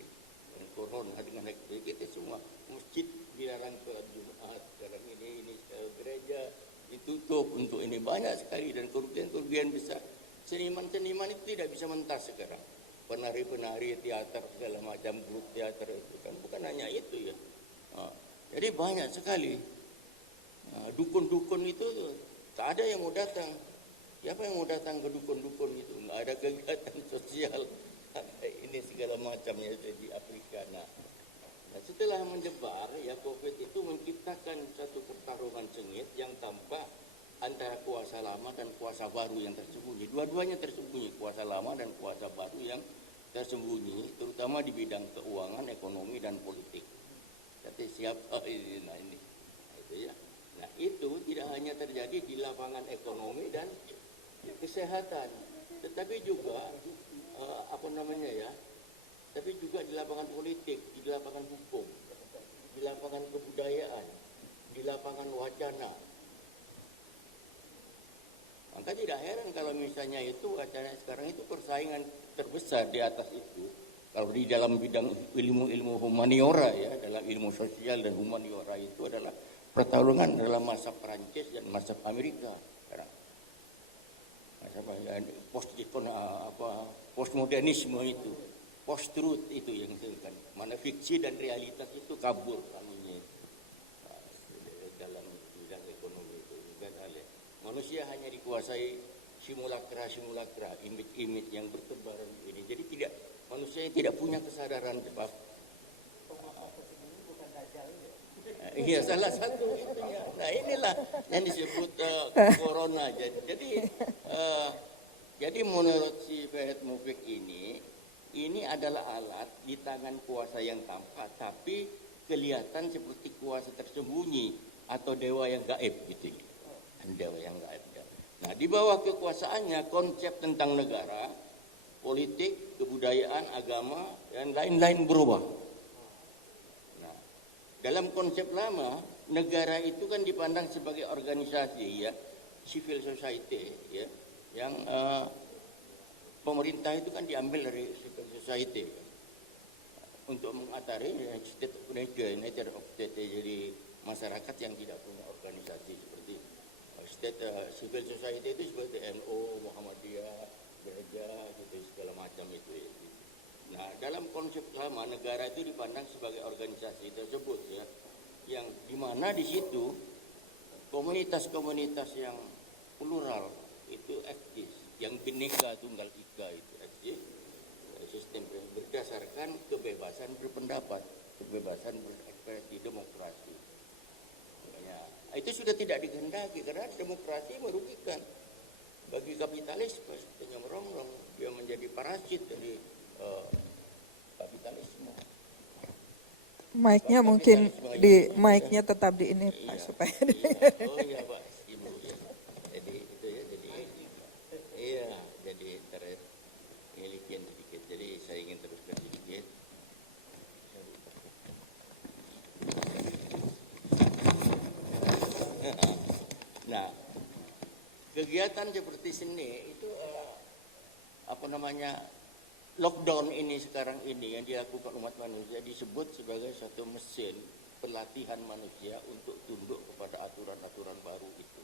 Dan corona dengan kita semua masjid dilarang sholat Jumat, sekarang ini gereja ditutup untuk ini, banyak sekali dan kerugian besar. Seniman-seniman itu tidak bisa mentas sekarang. Penari-penari, teater, segala macam grup teater itu kan bukan hanya itu ya. Jadi banyak sekali. Dukun-dukun itu tak ada yang mau datang. Siapa yang mau datang ke dukun-dukun itu? Nggak ada kegiatan sosial. Ini segala macamnya itu di Afrika. Nah, setelah menyebar ya COVID itu menciptakan satu pertarungan sengit yang tampak antara kuasa lama dan kuasa baru yang tersembunyi. Dua-duanya tersembunyi, kuasa lama dan kuasa baru yang tersembunyi, terutama di bidang keuangan, ekonomi dan politik. Tapi siapa ini? Nah itu ya. Nah itu tidak hanya terjadi di lapangan ekonomi dan kesehatan, tetapi juga tapi juga di lapangan politik, di lapangan hukum, di lapangan kebudayaan, di lapangan wacana. Maka tidak heran kalau misalnya itu wacana sekarang itu persaingan terbesar di atas itu. Kalau di dalam bidang ilmu-ilmu humaniora ya, dalam ilmu sosial dan humaniora itu adalah pertarungan dalam masa Perancis dan masa Amerika. Postmodernisme itu, post-truth itu yang disebutkan. Mana fiksi dan realitas itu kabur kamunya dalam bidang ekonomi itu. Manusia hanya dikuasai simulakra, image-image yang bertebaran ini. Jadi manusia tidak punya kesadaran sebab iya salah satu itu ya. Nah inilah yang disebut corona. Jadi menurut si Fahad Mufiq ini adalah alat di tangan kuasa yang tampak, tapi kelihatan seperti kuasa tersembunyi atau dewa yang gaib gitu. Dewa yang gaib. Nah di bawah kekuasaannya konsep tentang negara, politik, kebudayaan, agama dan lain-lain berubah. Nah dalam konsep lama negara itu kan dipandang sebagai organisasi ya, civil society ya. Yang pemerintah itu kan diambil dari civil society untuk mengatasi state of nature of state, jadi masyarakat yang tidak punya organisasi seperti civil society itu seperti NU, Muhammadiyah, gereja gitu segala macam itu. Nah dalam konsep lama negara itu dipandang sebagai organisasi tersebut ya, yang dimana di situ komunitas-komunitas yang plural itu eksis, yang bineka tunggal ika itu eksis, sistem berdasarkan kebebasan berpendapat, kebebasan berekspresi, demokrasi. Makanya, itu sudah tidak dikehendaki karena demokrasi merugikan bagi kapitalis, pastinya merongrong, dia menjadi parasit dari kapitalisme. Mic-nya mungkin di mic-nya tetap di ini Pak supaya. Oh iya Pak. Jadi terelikian sedikit. Jadi saya ingin teruskan sedikit. Nah, kegiatan seperti seni itu lockdown ini sekarang ini yang dilakukan umat manusia disebut sebagai satu mesin pelatihan manusia untuk tunduk kepada aturan-aturan baru itu.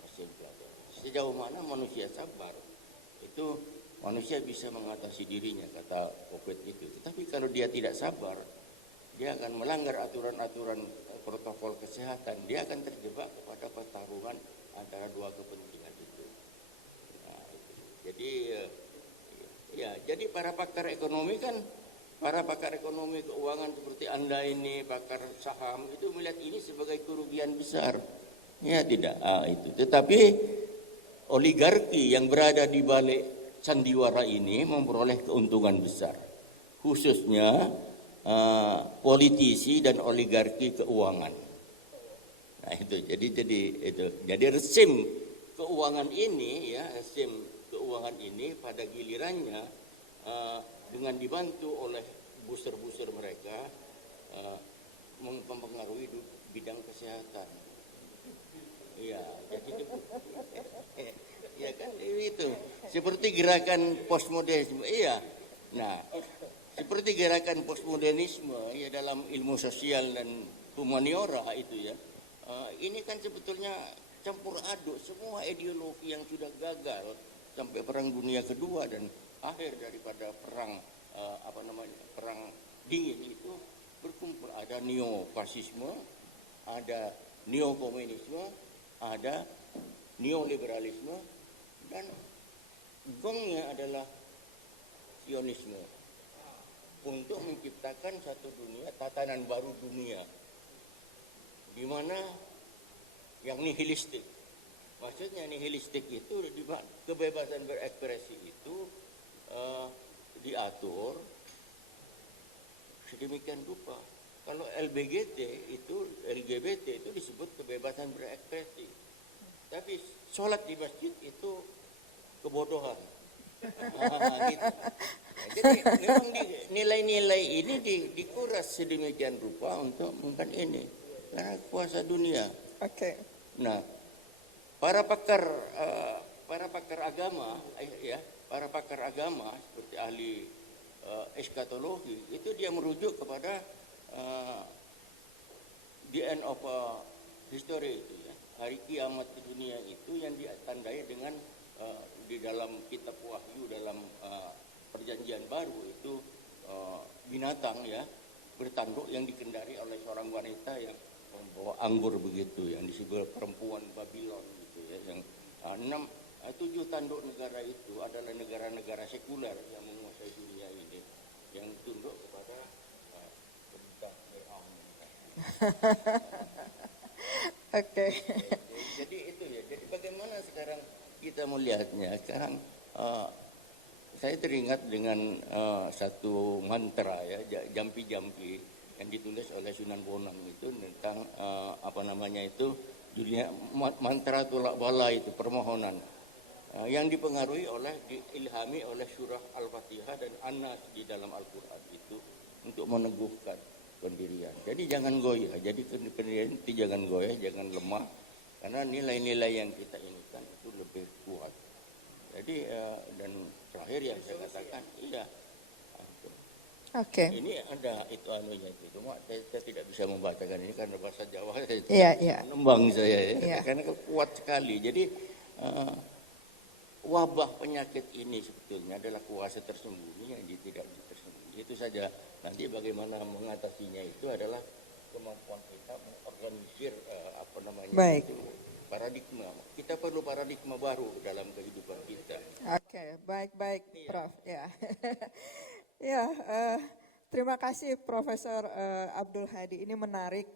Mesin pelatihan. Sejauh mana manusia sabar, itu manusia bisa mengatasi dirinya, kata COVID itu. Tetapi kalau dia tidak sabar, dia akan melanggar aturan-aturan protokol kesehatan. Dia akan terjebak kepada pertarungan antara dua kepentingan itu. Nah, jadi para pakar ekonomi keuangan seperti Anda ini, pakar saham, itu melihat ini sebagai kerugian besar. Ya tidak, itu. Tetapi oligarki yang berada di balik sandiwara ini memperoleh keuntungan besar, khususnya politisi dan oligarki keuangan. Nah itu, jadi resim keuangan ini pada gilirannya dengan dibantu oleh buser-buser mereka bidang kesehatan. Iya, jadi ya kan itu seperti gerakan postmodernisme. Iya. Nah, seperti gerakan postmodernisme ya dalam ilmu sosial dan humaniora itu ya. Ini kan sebetulnya campur aduk semua ideologi yang sudah gagal sampai Perang Dunia Kedua dan akhir daripada perang perang dingin itu berkumpul. Ada neofasisme, ada neokomunisme, ada neoliberalisme, dan gongnya adalah Zionisme untuk menciptakan satu dunia, tatanan baru dunia, di mana yang nihilistik. Maksudnya nihilistik itu kebebasan berekspresi itu diatur sedemikian rupa. Kalau LGBT itu disebut kebebasan berekspresi. Tapi sholat di masjid itu kebodohan. Gitu. Jadi memang nilai-nilai ini dikuras sedemikian rupa untuk mengkan ini karena kuasa dunia. Oke. Nah, para pakar agama, para pakar agama seperti ahli eskatologi itu dia merujuk kepada the end of history itu ya, hari kiamat di dunia itu yang ditandai dengan di dalam kitab Wahyu dalam perjanjian baru itu binatang ya bertanduk yang dikendari oleh seorang wanita yang membawa anggur begitu yang disebut perempuan Babylon gitu ya, yang 7 tanduk negara itu adalah negara-negara sekuler yang menguasai dunia ini yang tunduk kepada bintang Fir'aun. Oke. Jadi itu ya. Jadi bagaimana sekarang kita melihatnya? Sekarang saya teringat dengan satu mantra ya, jampi-jampi yang ditulis oleh Sunan Bonang itu tentang dunia mantra tolak bala itu permohonan yang dipengaruhi diilhami oleh surah Al-Fatihah dan An-Nas di dalam Al-Quran itu untuk meneguhkan pendirian. Jadi jangan goyah, jadi pendirian itu jangan goyah, jangan lemah, karena nilai-nilai yang kita inikan itu lebih kuat. Jadi dan terakhir yang saya katakan, iya. Oke. Ini ada itu anunya itu, cuma saya tidak bisa membacakan ini karena bahasa Jawa saya Iya. nembang saya ya, Iya. karena kuat sekali. Jadi wabah penyakit ini sebetulnya adalah kuasa tersembunyi yang tidak tersembunyi. Itu saja. Nanti bagaimana mengatasinya itu adalah kemampuan kita mengorganisir Baik. itu, paradigma. Kita perlu paradigma baru dalam kehidupan kita. Oke, baik, Prof. Ya, ya. Terima kasih Profesor Abdul Hadi. Ini menarik.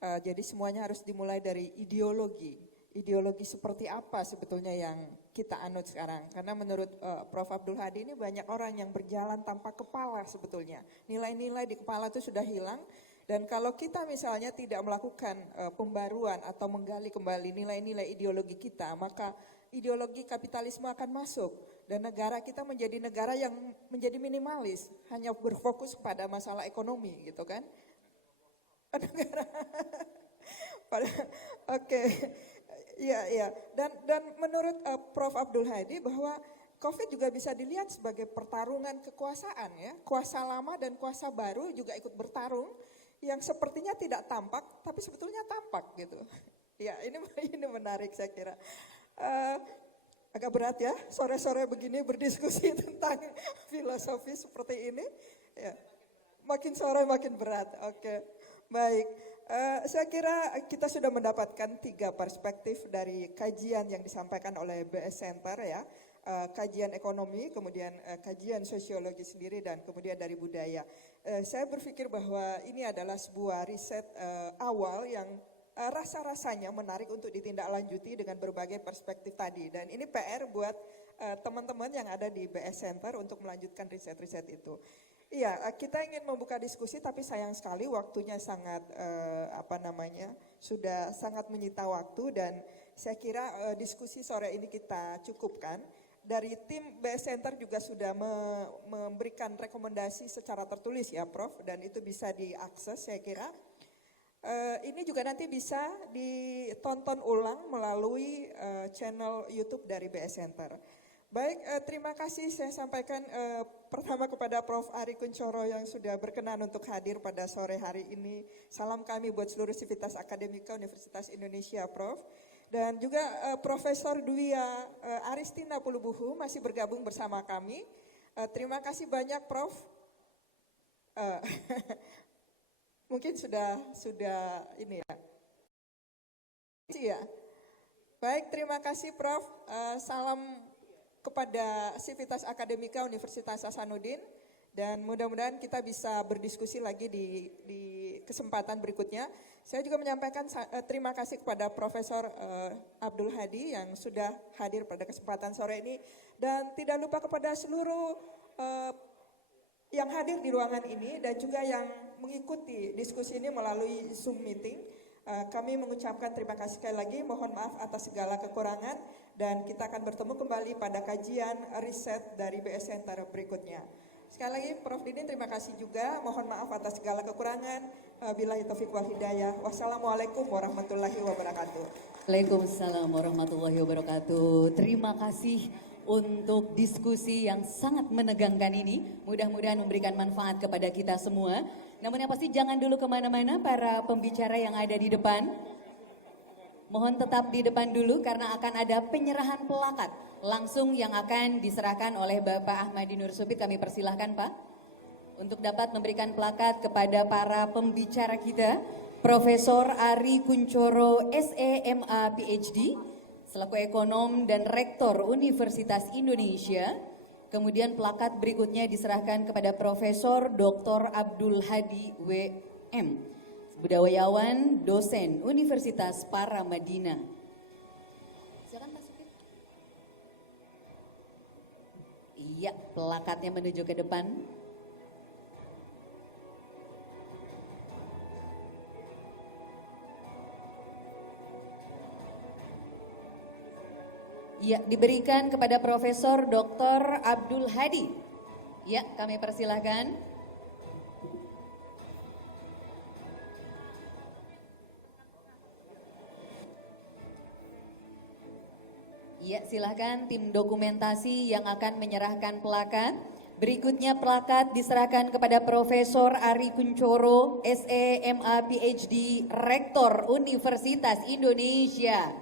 Jadi semuanya harus dimulai dari ideologi. Ideologi seperti apa sebetulnya yang kita anut sekarang? Karena menurut Prof. Abdul Hadi ini banyak orang yang berjalan tanpa kepala sebetulnya. Nilai-nilai di kepala itu sudah hilang. Dan kalau kita misalnya tidak melakukan pembaruan atau menggali kembali nilai-nilai ideologi kita, maka ideologi kapitalisme akan masuk. Dan negara kita menjadi negara yang menjadi minimalis, hanya berfokus pada masalah ekonomi gitu kan. Oke. Iya. Dan menurut Prof. Abdul Hadi bahwa COVID juga bisa dilihat sebagai pertarungan kekuasaan ya. Kuasa lama dan kuasa baru juga ikut bertarung yang sepertinya tidak tampak tapi sebetulnya tampak gitu. Ya, ini menarik saya kira. Agak berat ya sore-sore begini berdiskusi tentang filosofi seperti ini. Ya. Makin sore makin berat. Oke. Baik. Saya kira kita sudah mendapatkan 3 perspektif dari kajian yang disampaikan oleh BS Center ya. Kajian ekonomi, kemudian kajian sosiologi sendiri, dan kemudian dari budaya. Saya berpikir bahwa ini adalah sebuah riset awal yang rasa-rasanya menarik untuk ditindaklanjuti dengan berbagai perspektif tadi. Dan ini PR buat teman-teman yang ada di BS Center untuk melanjutkan riset-riset itu. Iya, kita ingin membuka diskusi tapi sayang sekali waktunya sangat sudah sangat menyita waktu, dan saya kira diskusi sore ini kita cukupkan. Dari tim BS Center juga sudah memberikan rekomendasi secara tertulis ya Prof, dan itu bisa diakses saya kira. Ini juga nanti bisa ditonton ulang melalui channel YouTube dari BS Center. Baik, terima kasih saya sampaikan pertama kepada Prof. Ari Kunchoro yang sudah berkenan untuk hadir pada sore hari ini. Salam kami buat seluruh sivitas akademika Universitas Indonesia, Prof. Dan juga Profesor Dwiya Aristina Pulubuhu masih bergabung bersama kami. Terima kasih banyak, Prof. Mungkin sudah ini ya. Iya. Baik, terima kasih, Prof. Salam kepada Sivitas Akademika Universitas Hasanuddin, dan mudah-mudahan kita bisa berdiskusi lagi di kesempatan berikutnya. Saya juga menyampaikan terima kasih kepada Profesor Abdul Hadi yang sudah hadir pada kesempatan sore ini, dan tidak lupa kepada seluruh yang hadir di ruangan ini dan juga yang mengikuti diskusi ini melalui Zoom meeting. Kami mengucapkan terima kasih sekali lagi, mohon maaf atas segala kekurangan, dan kita akan bertemu kembali pada kajian riset dari BS Center berikutnya. Sekali lagi Prof. Didin terima kasih juga, mohon maaf atas segala kekurangan. Billahi taufiq wal hidayah. Wassalamualaikum warahmatullahi wabarakatuh. Waalaikumsalam warahmatullahi wabarakatuh. Terima kasih untuk diskusi yang sangat menegangkan ini. Mudah-mudahan memberikan manfaat kepada kita semua. Namun yang pasti jangan dulu kemana-mana para pembicara yang ada di depan. Mohon tetap di depan dulu karena akan ada penyerahan plakat langsung yang akan diserahkan oleh Bapak Ahmadi Nur Supit. Kami persilahkan Pak untuk dapat memberikan plakat kepada para pembicara kita. Profesor Ari Kunchoro SEMA PhD selaku ekonom dan rektor Universitas Indonesia. Kemudian plakat berikutnya diserahkan kepada Profesor Dr. Abdul Hadi WM, budayawan, dosen Universitas Paramadina. Silakan masukin. Iya, plakatnya menuju ke depan. Ya, diberikan kepada Profesor Dr. Abdul Hadi. Ya, kami persilahkan. Ya, silahkan tim dokumentasi yang akan menyerahkan plakat. Berikutnya plakat diserahkan kepada Profesor Ari Kunchoro SEMA PhD, Rektor Universitas Indonesia.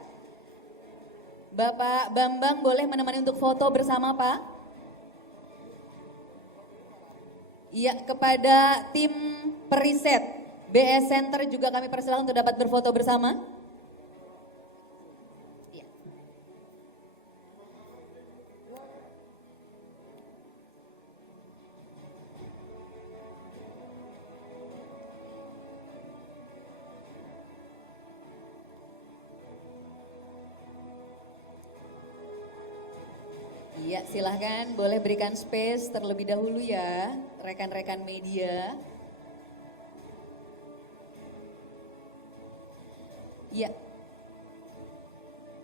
Bapak Bambang boleh menemani untuk foto bersama Pak? Iya, kepada tim periset BS Center juga kami persilahkan untuk dapat berfoto bersama. Iya. Iya, silahkan boleh berikan space terlebih dahulu ya, rekan-rekan media. Iya.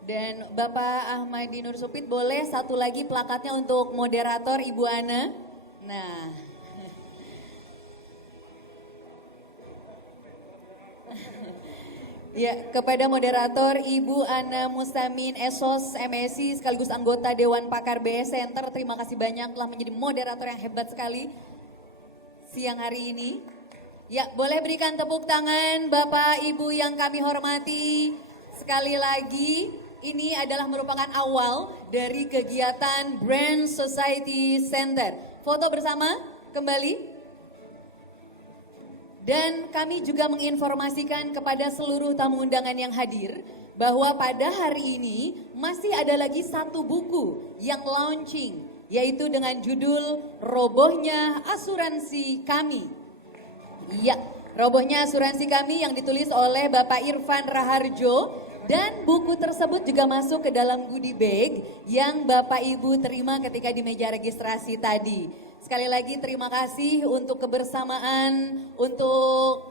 Dan Bapak Ahmadi Nur Supit boleh satu lagi plakatnya untuk moderator Ibu Ana. Nah. Ya, kepada moderator Ibu Ana Mustamin Esos MSI sekaligus anggota Dewan Pakar BS Center, terima kasih banyak telah menjadi moderator yang hebat sekali siang hari ini. Ya, boleh berikan tepuk tangan Bapak Ibu yang kami hormati. Sekali lagi, ini adalah merupakan awal dari kegiatan Brand Society Center. Foto bersama kembali. Dan kami juga menginformasikan kepada seluruh tamu undangan yang hadir bahwa pada hari ini masih ada lagi satu buku yang launching, yaitu dengan judul Robohnya Asuransi Kami. Ya, Robohnya Asuransi Kami yang ditulis oleh Bapak Irfan Raharjo, dan buku tersebut juga masuk ke dalam goodie bag yang Bapak Ibu terima ketika di meja registrasi tadi. Sekali lagi terima kasih untuk kebersamaan, untuk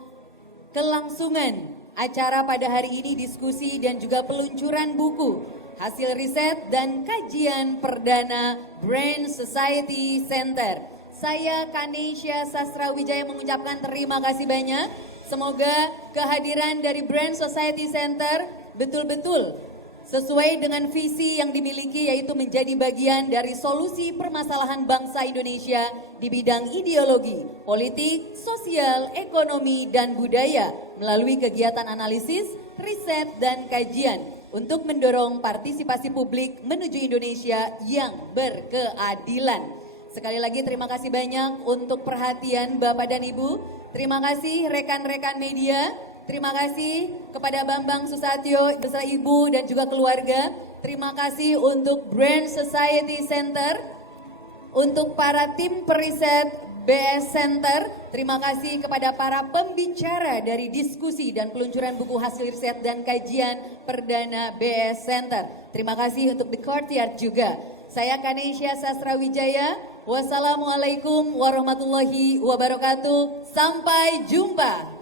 kelangsungan acara pada hari ini, diskusi dan juga peluncuran buku, hasil riset dan kajian perdana Brand Society Center. Saya Kanesha Sastra Wijaya mengucapkan terima kasih banyak. Semoga kehadiran dari Brand Society Center betul-betul sesuai dengan visi yang dimiliki, yaitu menjadi bagian dari solusi permasalahan bangsa Indonesia di bidang ideologi, politik, sosial, ekonomi, dan budaya melalui kegiatan analisis, riset, dan kajian untuk mendorong partisipasi publik menuju Indonesia yang berkeadilan. Sekali lagi terima kasih banyak untuk perhatian Bapak dan Ibu. Terima kasih rekan-rekan media. Terima kasih kepada Bambang Susatyo beserta Ibu dan juga keluarga. Terima kasih untuk Brand Society Center, untuk para tim periset BS Center. Terima kasih kepada para pembicara dari diskusi dan peluncuran buku hasil riset dan kajian perdana BS Center. Terima kasih untuk The Courtyard juga. Saya Kanesha Sastrawijaya. Wassalamualaikum warahmatullahi wabarakatuh. Sampai jumpa.